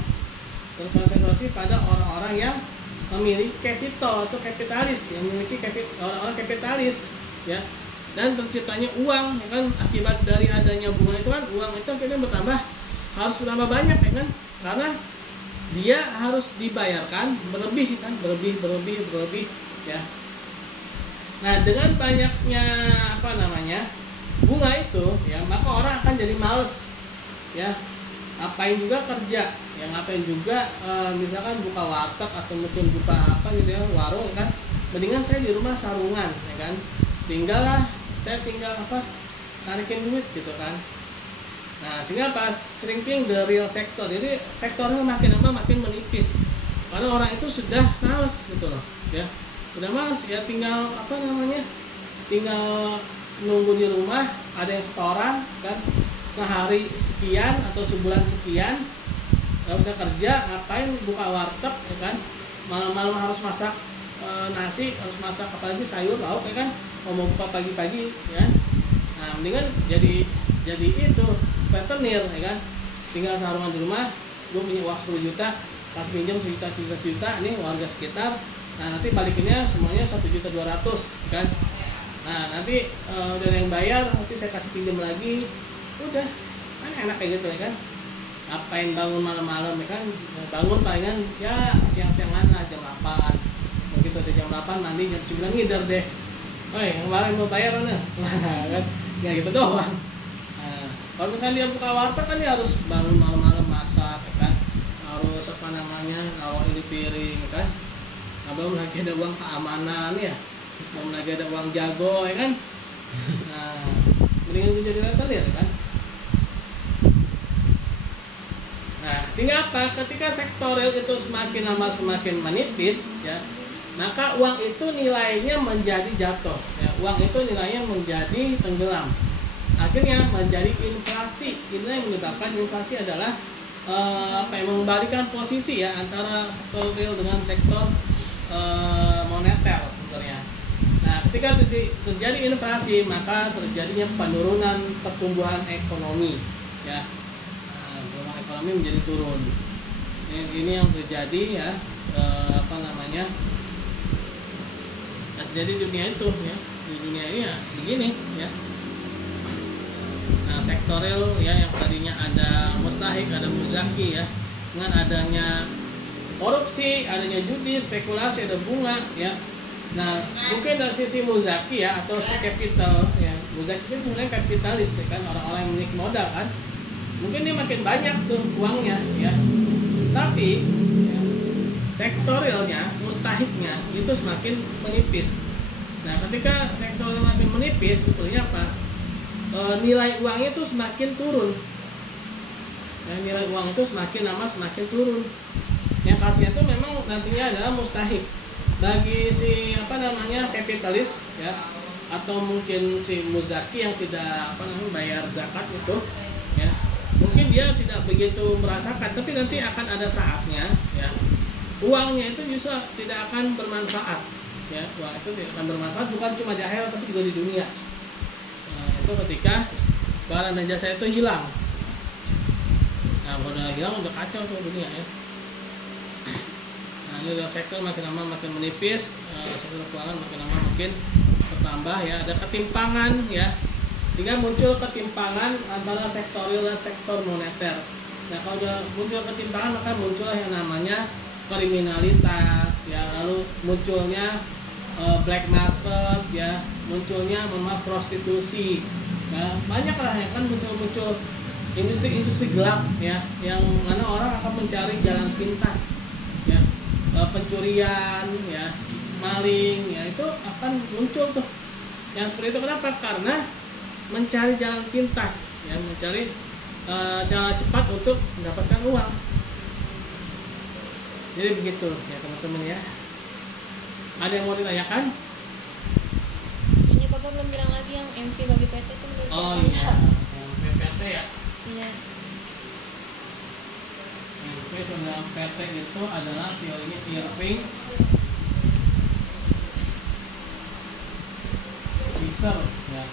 terkonsentrasi pada orang-orang yang memiliki capital atau kapitalis, yang memiliki orang-orang kapitalis ya. Dan terciptanya uang ya kan, akibat dari adanya bunga itu kan, uang itu akhirnya harus bertambah banyak ya kan, karena dia harus dibayarkan berlebih kan, berlebih ya. Nah dengan banyaknya bunga itu ya, maka orang akan jadi males ya, ngapain juga kerja, yang ngapain juga misalkan buka warteg atau mungkin buka apa gitu ya, warung kan, mendingan saya di rumah sarungan ya kan, saya tinggal narikin duit gitu kan. Nah sehingga pas shrinking the real sector, jadi sektornya makin lama makin menipis karena orang itu sudah males gitu loh ya, udah males ya, tinggal tinggal nunggu di rumah, ada yang setoran kan, sehari sekian atau sebulan sekian, nggak usah kerja, ngapain buka warteg ya kan, malam-malam harus masak nasi, harus masak apalagi sayur lauk ya kan, mau buka pagi-pagi ya. Nah mendingan jadi itu rentenir ya kan, tinggal sarungan di rumah, gue punya uang 10 juta, pas pinjam sejuta nih warga sekitar, nah nanti balikinnya semuanya 1.200.000 kan. Nah nanti udah ada yang bayar, nanti saya kasih pinjam lagi, udah kan enak kayak gitu ya kan. Ngapain bangun malam-malam ya kan, bangun palingan ya siang-siangan lah, jam 8 begitu, ada jam 8 mandi, jam 9 ngider deh, oi yang kemarin mau bayar mana kan, ya gitu doang. Nah, kalau misalnya dia buka warteg kan dia harus bangun malam-malam masak ya kan, harus nawarin di piring ya kan. Nah, belum lagi ada uang keamanan ya, belum lagi ada uang jago ya kan. Nah mendingan jadi rentenir ya kan. Nah sehingga apa, ketika sektor real itu semakin lama semakin menipis ya, maka uang itu nilainya menjadi jatuh ya, uang itu nilainya menjadi tenggelam, akhirnya menjadi inflasi. Ini yang menyebabkan inflasi adalah mengembalikan posisi ya antara sektor real dengan sektor moneter sebenarnya. Nah ketika terjadi inflasi, maka terjadinya penurunan pertumbuhan ekonomi ya, pertumbuhan ekonomi menjadi turun. Ini yang terjadi ya, terjadi di dunia itu ya, di dunia ini ya begini ya. Nah sektoril ya, yang tadinya ada mustahik, ada muzaki ya, dengan adanya korupsi, adanya judi, spekulasi, ada bunga ya. Nah mungkin dari sisi muzaki ya, atau si capital ya, muzaki itu sebenarnya kapitalis ya kan, orang-orang yang memiliki modal kan, mungkin dia makin banyak tuh uangnya ya, tapi ya, sektorilnya, mustahiknya itu semakin menipis. Nah ketika sektor makin menipis, sebenarnya apa? Nilai uangnya itu semakin turun. Nah, nilai uang itu semakin lama semakin turun. Yang kasihan itu memang nantinya adalah mustahik. Bagi si kapitalis ya, atau mungkin si muzaki yang tidak bayar zakat itu ya, mungkin dia tidak begitu merasakan, tapi nanti akan ada saatnya ya, uangnya itu justru tidak akan bermanfaat ya, uang itu tidak akan bermanfaat bukan cuma di akhirat tapi juga di dunia. Nah, itu ketika barang dan jasa itu hilang. Nah kalau udah hilang udah kacau tuh dunia ya. Nah ini sektor makin lama makin menipis, sektor keuangan makin lama makin bertambah ya, ada ketimpangan ya, sehingga muncul ketimpangan antara sektor real dan sektor moneter. Nah kalau udah muncul ketimpangan, maka muncullah yang namanya kriminalitas ya, lalu munculnya black market ya, munculnya prostitusi ya, banyak lah ya kan, muncul industri gelap ya, yang mana orang akan mencari jalan pintas ya, pencurian ya, maling ya, itu akan muncul tuh yang seperti itu. Kenapa? Karena mencari jalan pintas ya, mencari cara cepat untuk mendapatkan uang. Jadi begitu ya teman-teman ya. Ada yang mau ditanyakan? Ini Papa belum bilang lagi yang MV bagi PT itu belum. Oh iya, yang PT ya. Iya. MV dalam PT itu adalah teorinya Irving Fisher ya.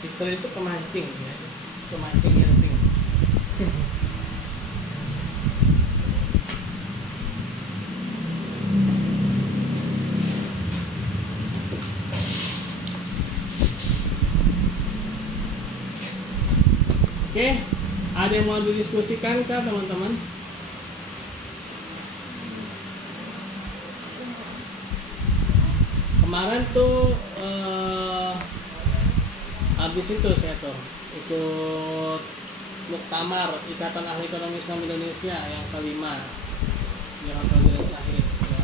Fisher itu pemancing ya, pemancing Irving. Oke, ada yang mau didiskusikan kah teman-teman? Kemarin tuh habis itu saya tuh ikut Muktamar Ikatan Ahli Ekonomi Islam Indonesia yang kelima di Hotel Grand Sahid ya.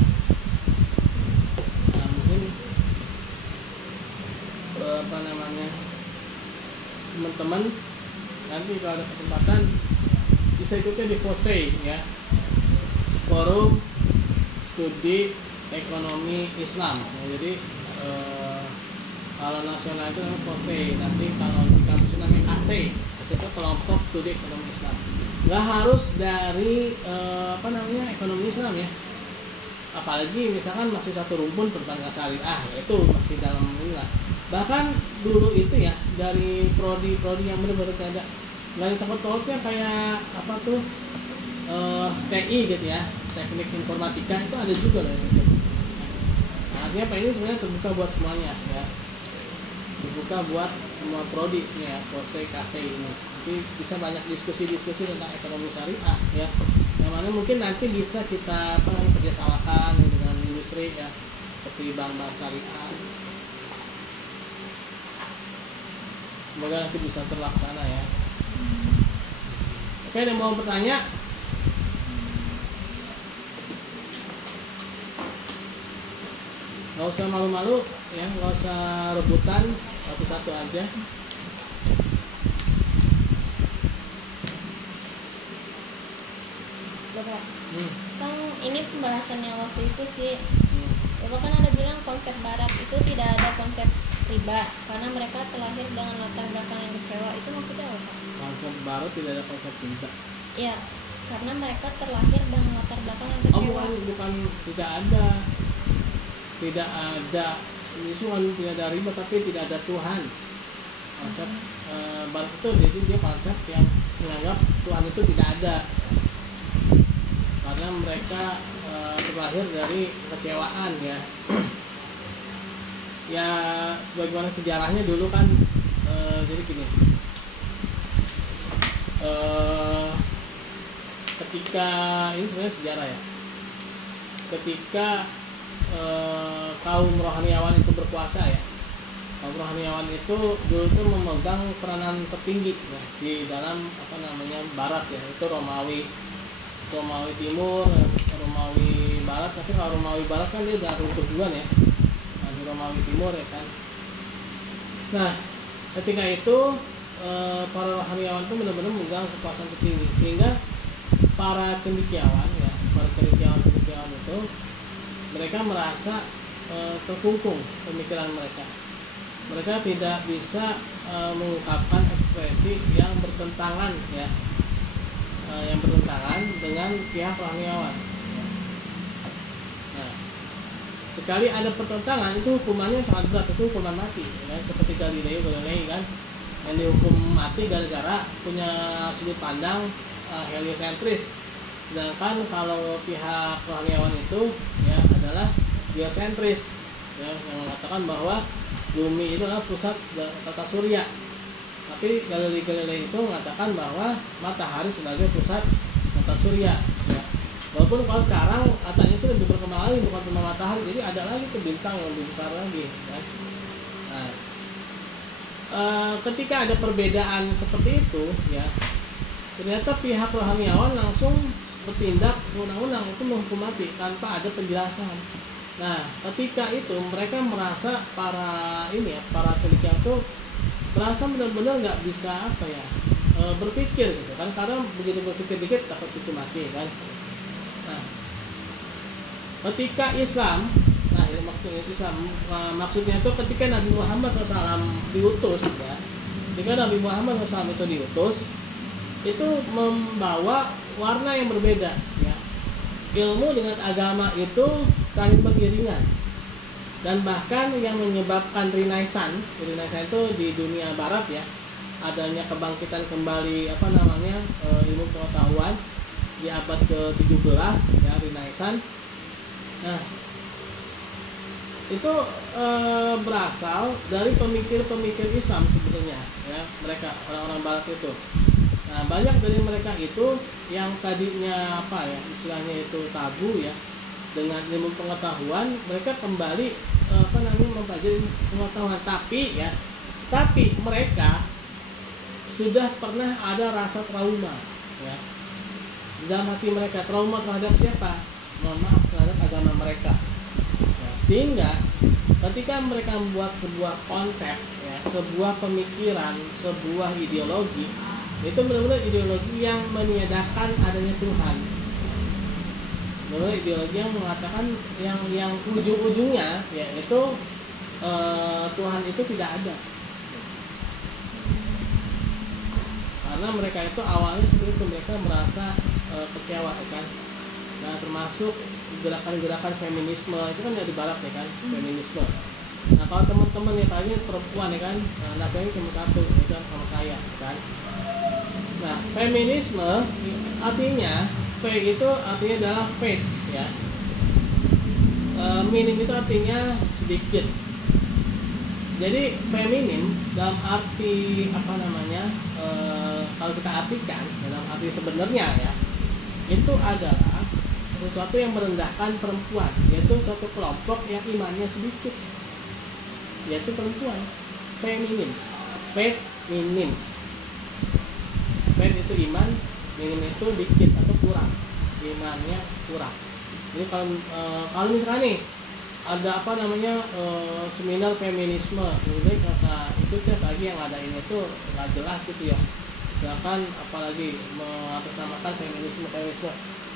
Nah, mungkin apa namanya, teman-teman nanti kalau ada kesempatan bisa ikutnya di FOSE ya, Forum Studi Ekonomi Islam ya. Jadi kalau nasional itu namanya FOSE, nanti kalau di kampus namanya AC itu kelompok studi ekonomi Islam. Nggak harus dari apa namanya ekonomi Islam ya, apalagi misalkan masih satu rumpun perbankan syariah ya, itu masih dalam inilah. Bahkan dulu itu ya dari prodi yang benar-benar nggak ada sangkut pautnya kayak apa tuh TI gitu ya, teknik informatika itu ada juga loh gitu. Nah, artinya apa, ini sebenarnya terbuka buat semuanya ya, terbuka buat semua prodi sebenarnya, FOSE, KASE ini. Jadi bisa banyak diskusi-diskusi tentang ekonomi syariah ya, yang mana mungkin nanti bisa kita apa namanya kerjasamakan dengan industri ya, seperti bank-bank syariah. Semoga nanti bisa terlaksana ya. Oke, ada mau bertanya? Nggak usah malu-malu ya, nggak usah rebutan, satu-satu aja. Bapak, kan ini pembahasannya waktu itu sih, Bapak kan ada bilang konsep barat itu tidak ada konsep riba karena mereka terlahir dengan latar belakang yang kecewa. Itu maksudnya apa? Konsep barat tidak ada konsep riba. Iya, karena mereka terlahir dengan latar belakang yang Oh, kecewa. bukan tidak ada ini bukan tidak ada riba, tapi tidak ada Tuhan. Konsep barat itu jadi dia konsep yang menganggap Tuhan itu tidak ada, karena mereka terlahir dari kekecewaan ya. Ya sebagaimana sejarahnya dulu kan, jadi gini, ketika ini sebenarnya sejarah ya, ketika kaum rohaniawan itu berkuasa ya, kaum rohaniawan itu dulu itu memegang peranan tertinggi ya, di dalam apa namanya Barat ya, itu Romawi Timur, Romawi Barat. Tapi kalau Romawi Barat kan dia udah runtuh duluan ya, nah, di Romawi Timur ya kan. Nah ketika itu para rohaniawan itu benar-benar memegang kekuasaan tertinggi, sehingga para cendekiawan itu mereka merasa terkungkung pemikiran mereka. Mereka tidak bisa mengungkapkan ekspresi yang bertentangan ya, yang bertentangan dengan pihak rohaniawan. Nah, sekali ada pertentangan itu hukumannya sangat berat, itu hukuman mati ya. Seperti Galilei kan, yang dihukum mati gara-gara punya sudut pandang heliosentris. Sedangkan kalau pihak rohaniawan itu ya adalah geosentris ya, yang mengatakan bahwa bumi itu adalah pusat tata surya. Tapi Galilei itu mengatakan bahwa matahari sebagai pusat tata surya ya. Walaupun kalau sekarang katanya sih lebih berkembang lagi, bukan cuma matahari, jadi ada lagi tuh bintang yang lebih besar lagi ya. Nah, ketika ada perbedaan seperti itu ya, ternyata pihak rohaniawan langsung bertindak sewenang-wenang, itu menghukum mati tanpa ada penjelasan. Nah, ketika itu mereka merasa para cendekia itu merasa benar-benar nggak bisa berpikir gitu kan, karena begitu berpikir dikit takut itu mati kan. Nah, ketika Islam, maksudnya itu ketika Nabi Muhammad SAW diutus ya, ketika Nabi Muhammad SAW itu diutus, itu membawa warna yang berbeda ya. Ilmu dengan agama itu saling beriringan, dan bahkan yang menyebabkan Renaissance itu di dunia barat ya, adanya kebangkitan kembali ilmu pengetahuan di abad ke-17 ya, Renaissance. Nah, itu berasal dari pemikir-pemikir Islam sebenarnya ya, mereka orang-orang barat itu. Nah, banyak dari mereka itu yang tadinya istilahnya itu tabu ya dengan ilmu pengetahuan, mereka kembali mempelajari pengetahuan, tapi mereka sudah pernah ada rasa trauma, ya, di dalam hati mereka. Trauma terhadap siapa? Mohon maaf, terhadap agama mereka. Ya, sehingga ketika mereka membuat sebuah konsep, ya, sebuah pemikiran, sebuah ideologi, itu benar-benar ideologi yang meniadakan adanya Tuhan. Benar-benar ideologi yang mengatakan yang ujung-ujungnya yaitu Tuhan itu tidak ada. Karena mereka itu awalnya seperti itu, mereka merasa kecewa, ya kan. Nah, termasuk gerakan-gerakan feminisme itu kan dari barat, ya kan, feminisme. Nah, kalau teman-teman yang tadi perempuan, ya kan, anaknya cuma satu, itu sama saya, ya kan. Nah, feminisme artinya V itu artinya adalah faith, ya. Minim itu artinya sedikit. Jadi feminim dalam arti apa namanya? Kalau kita artikan dalam arti sebenarnya, ya, itu adalah sesuatu yang merendahkan perempuan, yaitu suatu kelompok yang imannya sedikit, yaitu perempuan. Feminim, faith minim. Faith itu iman, minim itu dikit atau kurang, imannya kurang. Jadi kalau misalkan nih ada apa namanya seminar feminisme, lebih baik usah ikut ya, lagi yang ada ini tuh nggak jelas gitu ya. Misalkan apalagi mengatasnamakan feminisme.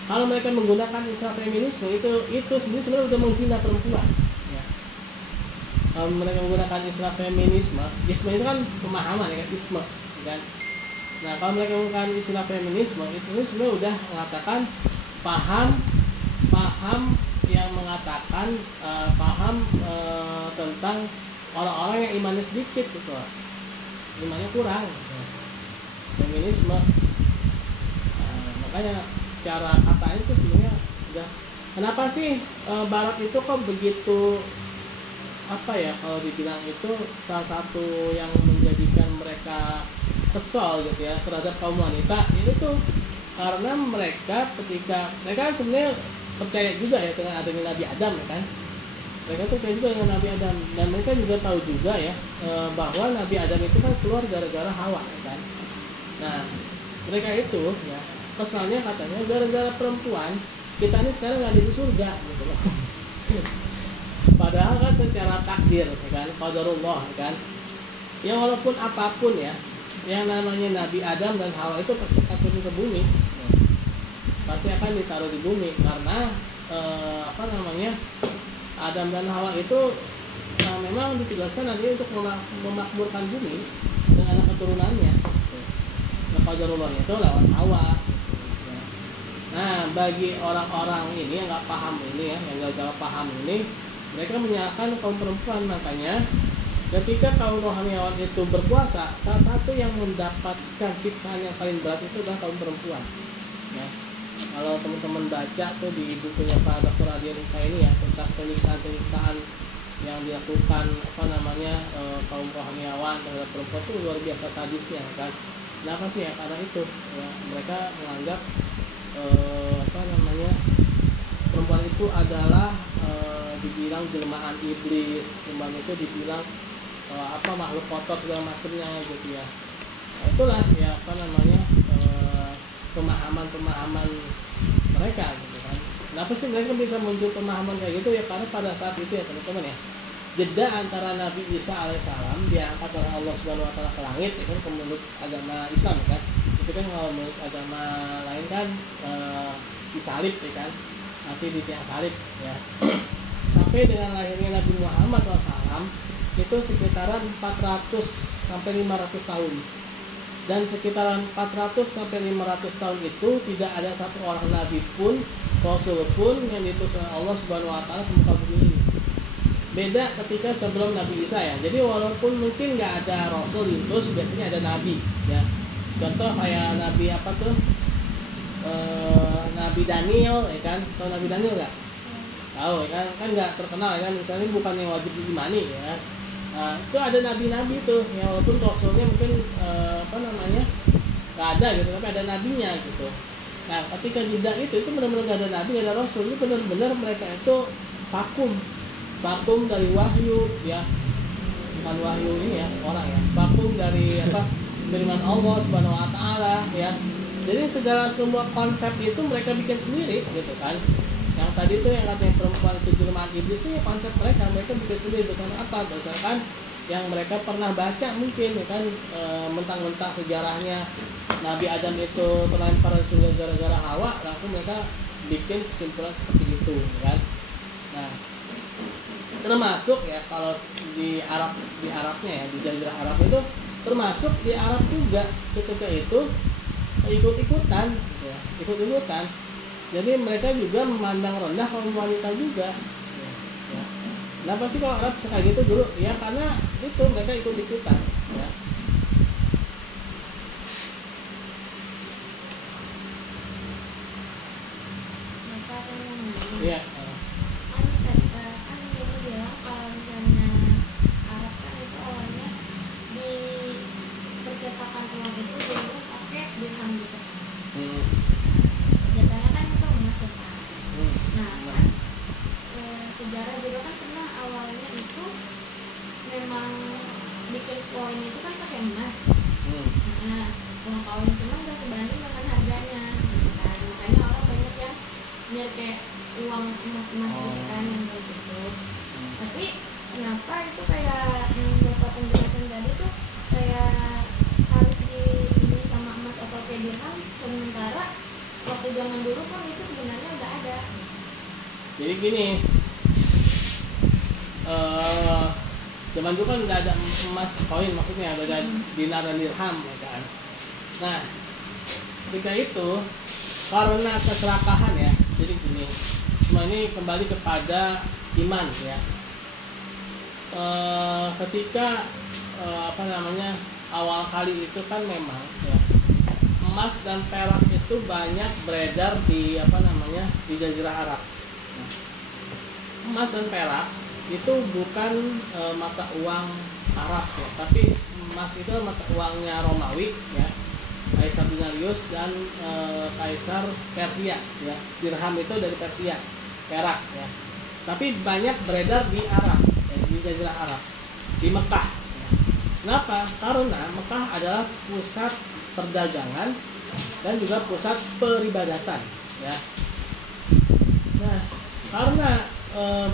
Kalau mereka menggunakan istilah feminisme itu sendiri sebenarnya udah menghina perempuan. Ya. Kalau mereka menggunakan istilah feminisme, isme itu kan pemahaman, ya kan, isme, kan. Nah, kalau mereka menggunakan istilah feminisme itu sebenarnya udah mengatakan paham yang mengatakan tentang orang-orang yang imannya sedikit gitu, imannya kurang, gitu. Feminisme. Makanya cara katanya itu sebenarnya udah. Kenapa sih Barat itu kok begitu apa ya, kalau dibilang itu salah satu yang menjadikan mereka kesal gitu ya terhadap kaum wanita, itu tuh karena mereka ketika mereka sebenarnya percaya juga ya dengan adanya Nabi Adam, ya kan. Mereka tuh percaya juga dengan Nabi Adam, dan mereka juga tahu juga ya bahwa Nabi Adam itu kan keluar gara-gara Hawa, ya kan. Nah, mereka itu ya kesalnya katanya gara-gara perempuan kita ini sekarang nggak ada di surga gitu loh. Padahal kan secara takdir, ya kan, qadarullah, ya kan. Ya walaupun apapun ya, yang namanya Nabi Adam dan Hawa itu pasti akan turun ke bumi, pasti akan ditaruh di bumi karena apa namanya, Adam dan Hawa itu memang ditugaskan nanti untuk memakmurkan bumi dengan anak keturunannya. Nah, qadarullah itu lewat Hawa. Nah, bagi orang-orang ini yang nggak paham ini ya, yang gagal paham ini, mereka menyalahkan kaum perempuan. Makanya ketika kaum rohaniawan itu berkuasa, salah satu yang mendapatkan siksaan yang paling berat itu adalah kaum perempuan. Ya. Kalau teman-teman baca tuh di bukunya Pak Dr. Adian Husaini ya tentang penyiksaan-penyiksaan yang dilakukan apa namanya kaum rohaniawan terhadap perempuan itu luar biasa sadisnya, kan. Kenapa sih ya? Karena itu ya, mereka menganggap apa namanya, perempuan itu adalah dibilang jelmaan iblis, perempuan itu dibilang apa makhluk kotor segala macamnya gitu ya. Itulah ya apa namanya pemahaman mereka gitu kan. Kenapa sih mereka bisa muncul pemahaman kayak gitu ya? Karena pada saat itu ya teman-teman ya, jeda antara Nabi Isa alaihissalam diangkat oleh Allah Subhanahu wa taala ke langit, itu kan menurut agama Islam kan. Itu kan kalau menurut agama lain kan disalib, ya kan, nanti di tiang salib ya. Sampai dengan lahirnya Nabi Muhammad SAW itu sekitaran 400 sampai 500 tahun. Dan sekitaran 400 sampai 500 tahun itu tidak ada satu orang nabi pun, rasul pun yang diutus oleh Allah Subhanahu wa taala ke muka bumi ini. Beda ketika sebelum Nabi Isa ya. Jadi walaupun mungkin nggak ada rasul diutus, biasanya ada nabi ya. Contoh kayak nabi apa tuh? Nabi Daniel, ya kan? Tahu Nabi Daniel nggak? Tahu, ya kan? Kan nggak terkenal, ya kan? Misalnya bukan yang wajib diimani, ya kan? Nah, itu ada nabi-nabi tuh, ya walaupun rasulnya mungkin apa namanya nggak ada gitu, tapi ada nabinya gitu. Nah, ketika jeda itu benar-benar nggak ada nabi, nggak ada rasul, itu benar-benar mereka itu vakum dari wahyu, ya bukan wahyu ini ya orang ya, vakum dari apa firman Allah Subhanahu wa taala ya. Jadi semua konsep itu mereka bikin sendiri gitu kan. Yang tadi itu yang katanya perempuan itu jelmaan iblis ini konsep mereka bikin sendiri bersama apa? Berdasarkan yang mereka pernah baca mungkin ya kan, mentang-mentang sejarahnya Nabi Adam itu terlempar dari surga gara-gara Hawa, langsung mereka bikin kesimpulan seperti itu kan. Nah, termasuk ya kalau di Arabnya ya, di Jazirah Arab itu termasuk di Arab juga ketika itu ikut-ikutan ya, ikut-ikutan. Jadi mereka juga memandang rendah kaum wanita juga ya. Kenapa sih kalau Arab kayak gitu dulu? Ya karena itu mereka ikut-ikutan ya. Maka saya mau nanya. Iya. Kan dulu bilang kalau misalnya Arab kan itu awalnya di percetakan uang itu dulu pakai dirham gitu. Jatuhnya kan itu emas ya Pak. Nah kan sejarah juga kan pernah awalnya itu memang bikin koin itu kan pakai emas. Nah uang koin cuma nggak sebanding dengan harganya gitu kan. Makanya orang banyak yang nyari kayak uang emas-emas gitu kan yang kayak gitu. Tapi kenapa itu kayak yang Bapak penjelasan tadi tuh kayak harus ini sama emas atau kayak dirham, sementara waktu zaman dulu pun itu sebenarnya nggak ada. Jadi gini, zaman dulu kan udah ada emas koin, maksudnya udah ada dinar dan dirham kan. Nah ketika itu karena keserakahan ya, jadi gini, semua ini kembali kepada iman ya. Ketika awal kali itu kan memang ya, emas dan perak itu banyak beredar di di Jazirah Arab. Nah, emas dan perak itu bukan mata uang Arab ya, tapi emas itu mata uangnya Romawi ya, Kaisar Dinarius dan Kaisar Persia ya. Dirham itu dari Persia, perak ya. Tapi banyak beredar di Arab ya, di Jazirah Arab, di Mekah ya. Kenapa? Karena Mekah adalah pusat perdagangan dan juga pusat peribadatan ya. Nah, karena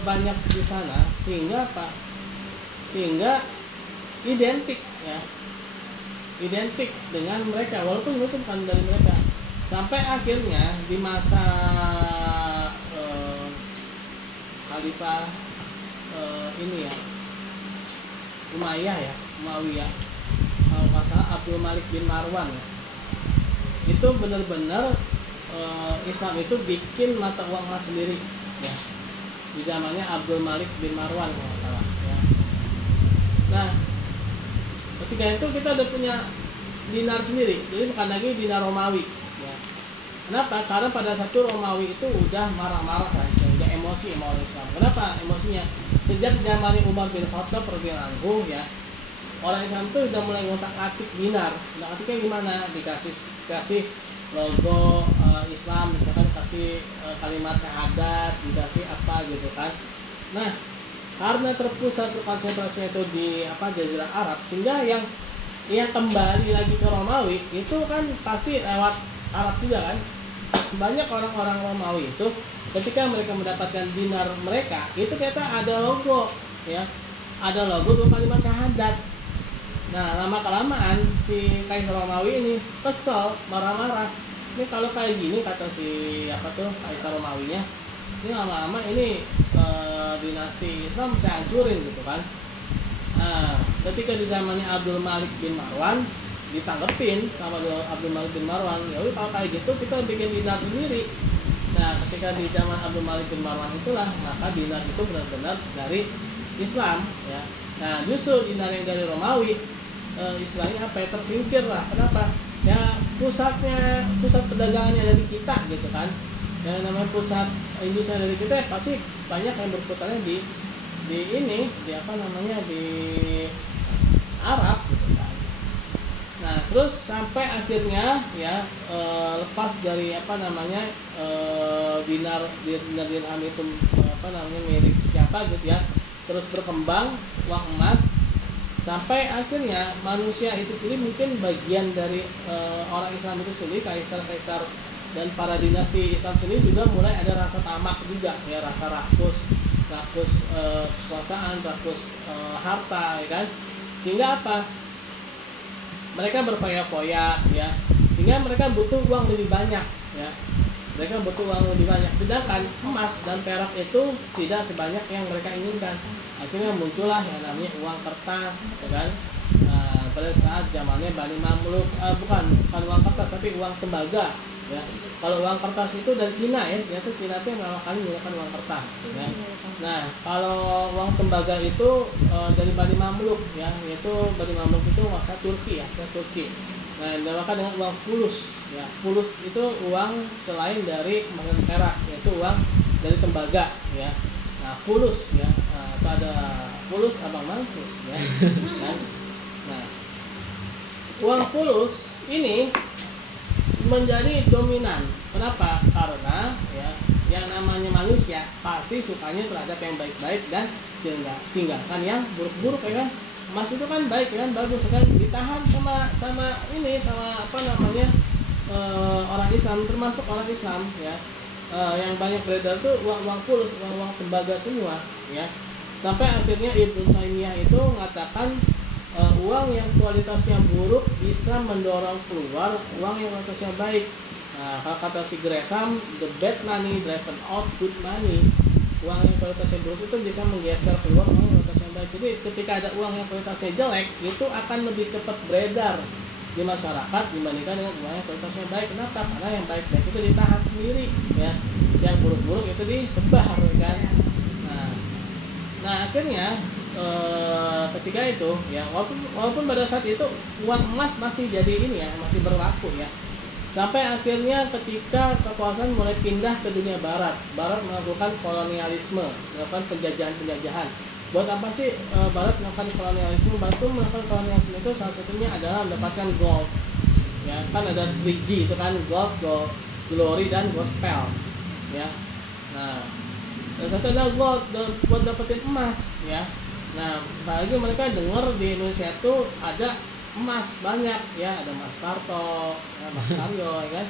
banyak di sana sehingga sehingga identik ya, identik dengan mereka walaupun itu bukan dari mereka. Sampai akhirnya di masa Khalifah ini ya, Umayyah kalau nggak salah Abdul Malik bin Marwan ya. Itu benar-benar Islam itu bikin mata uang emas sendiri ya, di zamannya Abdul Malik bin Marwan kalau nggak salah ya. Nah ketika itu kita udah punya dinar sendiri, jadi bukan lagi dinar Romawi ya. Kenapa? Karena pada satu Romawi itu udah marah-marah lah, udah emosi sama orang Islam. Kenapa emosinya? Sejak zamannya Umar bin Khattab radhiyallahu anhu ya, orang Islam itu udah mulai ngotak-atik dinar. Ngotak-atiknya gimana? Dikasih logo Islam, misalkan kasih kalimat syahadat, dikasih apa gitu kan. Nah, karena terpusat konsentrasinya itu di Jazirah Arab, sehingga yang kembali lagi ke Romawi itu kan pasti lewat Arab juga kan. Banyak orang-orang Romawi itu ketika mereka mendapatkan dinar mereka itu ternyata ada logo ya, ada logo dua kalimat syahadat. Nah lama kelamaan si Kaisar Romawi ini kesel, marah-marah. Ini kalau kayak gini kata si Kaisar Romawinya, ini lama-lama ini dinasti Islam saya hancurin gitu kan. Nah, ketika di zamannya Abdul Malik bin Marwan ditanggepin sama Abdul Malik bin Marwan, ya udah kalau kayak gitu kita bikin dinar sendiri. Nah, ketika di zaman Abdul Malik bin Marwan itulah maka dinar itu benar-benar dari Islam ya. Nah, justru dinar yang dari Romawi istilahnya apa ya, tersingkir lah. Kenapa? Ya pusat perdagangannya dari kita gitu kan. Yang namanya pusat industri dari kita ya, pasti banyak yang berputarnya di Arab gitu kan. Nah terus sampai akhirnya ya lepas dari dinar dirham itu milik siapa gitu ya, terus berkembang uang emas sampai akhirnya manusia itu sendiri mungkin bagian dari orang Islam itu sendiri, kaisar-kaisar dan para dinasti Islam sendiri juga mulai ada rasa tamak juga ya, rasa rakus kekuasaan, rakus harta ya kan, sehingga apa, mereka berfoya-foya ya, sehingga mereka butuh uang lebih banyak ya, mereka butuh uang lebih banyak, sedangkan emas dan perak itu tidak sebanyak yang mereka inginkan. Akhirnya muncullah yang namanya uang kertas ya kan. Nah, pada saat zamannya Bani Mamluk, bukan uang kertas tapi uang tembaga ya. Kalau uang kertas itu dari Cina ya, ternyata Cina itu yang pertama kali menggunakan uang kertas ya. Nah, kalau uang tembaga itu dari Bani Mamluk ya, yaitu Bani Mamluk itu masa Turki ya, Turki. Nah, dinamakan dengan uang fulus ya. Fulus itu uang selain dari emas dan perak, yaitu uang dari tembaga ya. Nah, fulus ya, itu ada fulus abang manfus ya. Nah, uang fulus ini menjadi dominan. Kenapa? Karena ya, yang namanya manusia pasti sukanya terhadap yang baik-baik dan tinggalkan yang buruk-buruk ya kan. Emas itu kan baik kan, bagus kan, ditahan sama apa namanya orang Islam, termasuk orang Islam ya. Yang banyak beredar tuh uang fulus, uang tembaga semua ya. Sampai akhirnya Ibnu Taimiyah itu mengatakan uang yang kualitasnya buruk bisa mendorong keluar uang yang kualitasnya baik. Nah, kalau kata si Gresham, the bad money driven out good money. Uang yang kualitasnya buruk itu bisa menggeser keluar uang yang kualitasnya baik. Jadi ketika ada uang yang kualitasnya jelek, itu akan lebih cepat beredar di masyarakat dibandingkan dengan uang yang kualitasnya baik. Kenapa? Karena yang baik-baik itu ditahan sendiri ya, yang buruk-buruk itu disebar kan. Nah akhirnya ketika itu ya, walaupun pada saat itu uang emas masih jadi ini ya, masih berlaku ya, sampai akhirnya ketika kekuasaan mulai pindah ke dunia barat melakukan kolonialisme, melakukan penjajahan. Buat apa sih Barat melakukan kolonialisme? Barat melakukan kolonialisme itu salah satunya adalah mendapatkan gold. Ya, kan ada 3G itu kan, gold, glory dan gospel. Ya. Nah, yang satu adalah gold buat dapetin emas, ya. Nah, apalagi mereka dengar di Indonesia itu ada emas banyak, ya, ada emas Karto, emas Karyo, ya kan.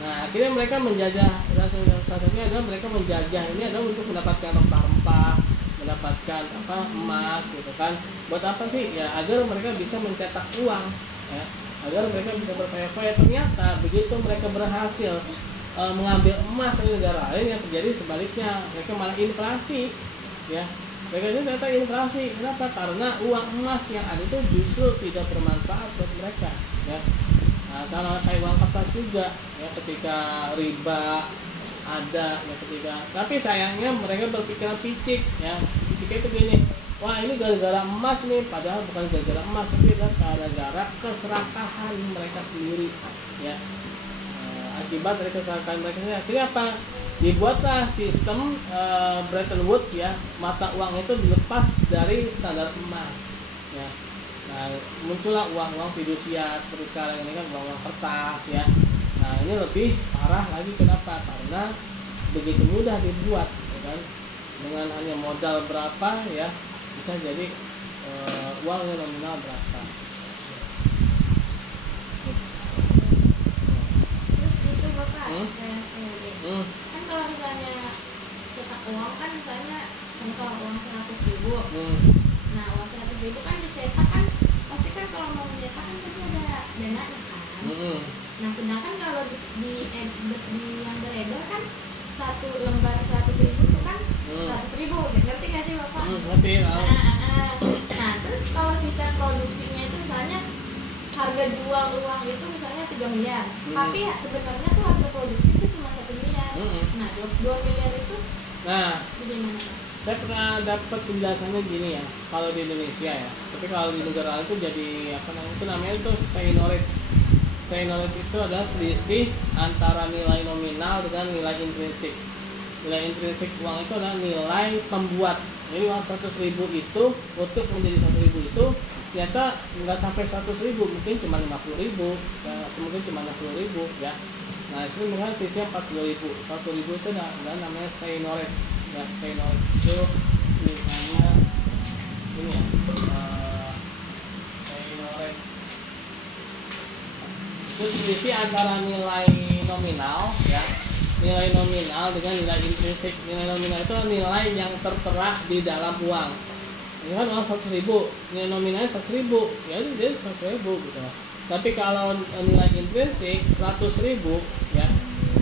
Nah, akhirnya mereka menjajah, salah satunya adalah mereka menjajah ini adalah untuk mendapatkan rempah-rempah, mendapatkan emas gitu kan. Buat apa sih? Ya agar mereka bisa mencetak uang ya, agar mereka bisa berfoya-foya. Ternyata begitu mereka berhasil mengambil emas dari negara lain, yang terjadi sebaliknya, mereka malah inflasi ya. Mereka itu ternyata inflasi. Kenapa? Karena uang emas yang ada itu justru tidak bermanfaat buat mereka ya. Nah, sama kayak uang kertas juga ya, ketika riba ada ya, ketika, tapi sayangnya mereka berpikiran picik ya. Piciknya itu gini, wah ini gara-gara emas nih, padahal bukan gara-gara emas, tapi gara-gara keserakahan mereka sendiri ya. Akibat dari keserakahan mereka sendiri, akhirnya apa, dibuatlah sistem Bretton Woods ya, mata uang itu dilepas dari standar emas ya. Nah, muncullah uang-uang fidusia seperti sekarang ini kan, uang-uang kertas ya. Nah, ini lebih parah lagi. Kenapa? Karena begitu mudah dibuat ya kan? Dengan hanya modal berapa ya, bisa jadi uang yang nominal berapa. Terus itu Bapak, kan kalau misalnya cetak uang kan, misalnya contoh uang 100.000. Nah, uang 100.000 kan dicetak kan, pasti kan kalau mau mencetak kan pasti ada dananya kan. Nah, sedangkan kalau di yang beredar kan satu lembar 100.000 itu kan 100.000, ngerti nggak sih Bapak? Ngerti. Nah, terus kalau sistem produksinya itu misalnya harga jual uang itu misalnya 3 miliar, tapi sebenarnya tuh harga produksi itu cuma 1 miliar. Nah, 2 miliar itu bagaimana Pak? Saya pernah dapat penjelasannya gini ya, kalau di Indonesia ya, tapi kalau di negara lain itu jadi apa namanya, itu namanya itu seigniorage. Seigniorage itu adalah selisih antara nilai nominal dengan nilai intrinsik. Nilai intrinsik uang itu adalah nilai pembuat. Jadi uang 100.000 itu untuk menjadi 100.000 itu ternyata nggak sampai 100.000, mungkin cuma 50.000 ya, atau mungkin cuma 60.000 ya. Nah, itu misalnya sisinya 40.000. 40.000 itu namanya seigniorage. Ya, seigniorage itu misalnya ini ya, selisih antara nilai nominal ya, nilai nominal dengan nilai intrinsik. Nilai nominal itu nilai yang tertera di dalam uang. Ini kan uang 100.000, nilai nominalnya 100.000, ya jadi 100.000 gitu. Tapi kalau nilai intrinsik 100.000 ya,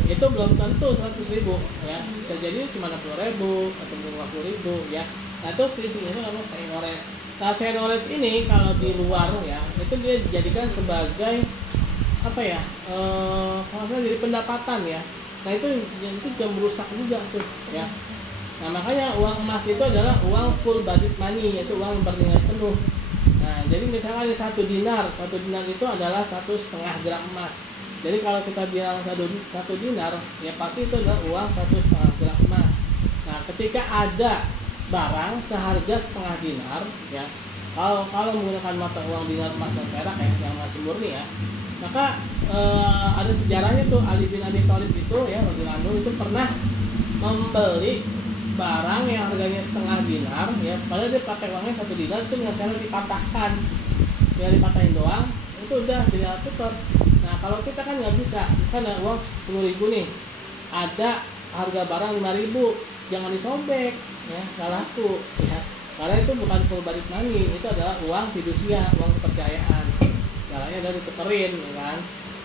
itu belum tentu 100.000 ya, bisa jadi cuma 60.000 atau 50.000 ya. Nah itu selisihnya itu namanya seigniorage. Nah seigniorage ini kalau di luar ya, itu dia dijadikan sebagai apa ya, kalau saya jadi pendapatan ya. Nah itu juga merusak juga tuh ya. Nah makanya uang emas itu adalah uang full bodied money, yaitu uang yang bernilai penuh. Nah jadi misalnya 1 dinar itu adalah 1,5 gram emas. Jadi kalau kita bilang 1 dinar ya pasti itu adalah uang 1,5 gram emas. Nah ketika ada barang seharga setengah dinar ya, kalau menggunakan mata uang dinar emas dan perak ya yang masih murni ya, maka ada sejarahnya tuh. Ali bin Abi Thalib itu ya, radhiyallahu anhu, itu pernah membeli barang yang harganya setengah dinar ya, padahal dia pakai uangnya 1 dinar itu dengan cara dipatahkan, ya dipatahin doang itu udah tinggal tukar. Nah kalau kita kan nggak bisa, misalkan ada uang 10.000 nih, ada harga barang 5.000, jangan disobek ya, nggak laku ya, karena itu bukan full bodied money, itu adalah uang fidusia, uang kepercayaan. Caranya udah ditukerin ya kan.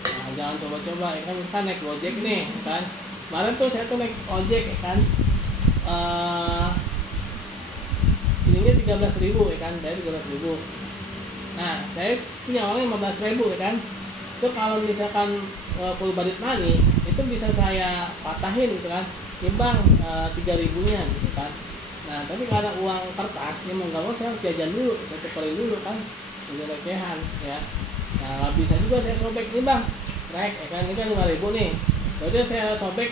Nah, jangan coba-coba ya kan, kita naik Gojek nih ya kan. Kemarin tuh saya tuh naik ojek ya kan, ininya 13.000 ya kan, dari 13.000. Nah saya punya uangnya 15.000 ya kan. Itu kalau misalkan full bodied money itu bisa saya patahin gitu kan, timbang 3.000-nya gitu kan. Nah tapi karena uang kertas yang mau saya harus jajan dulu, saya tukerin dulu kan, ini recehan ya. Nah nggak bisa juga saya sobek nih bang, rek ya kan, ini kan 5.000 nih, jadi saya sobek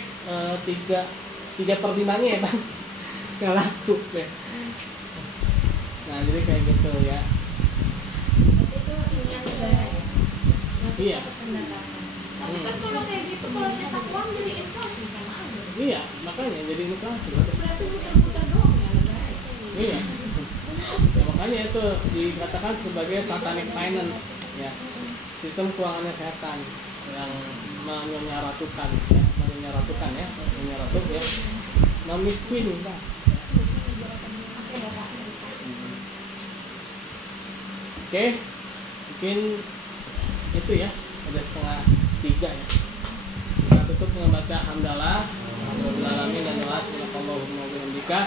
3/5 ya bang, nggak laku deh. Nah jadi kayak gitu ya. Itu ininya negara ya. Iya. Tapi kan kalau kayak gitu, kalau cetak uang jadi inflasi sama aja. Iya, makanya jadi inflasi. Berarti muter-muter doang ya negara sini. Iya. Ya, makanya itu dikatakan sebagai satanic finance ya, sistem keuangannya setan yang menyenyaratukan ya, menyenyaratu ya, memiskin lah. Oke, mungkin itu ya, udah 2:30 ya. Kita tutup dengan baca hamdalah, alhamdulillahirabbil alamin, dan doa subhanallahumma wa bihamdika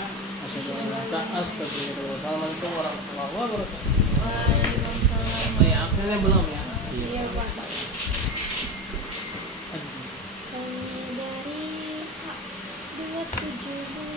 asyhadu an la ilaha illa anta astaghfiruka wa atubu ilaik. Assalamualaikum warahmatullahi wabarakatuh. Waalaikumsalam. Oh ya, absennya belum ya? Iya, Pak. Dari Kak 27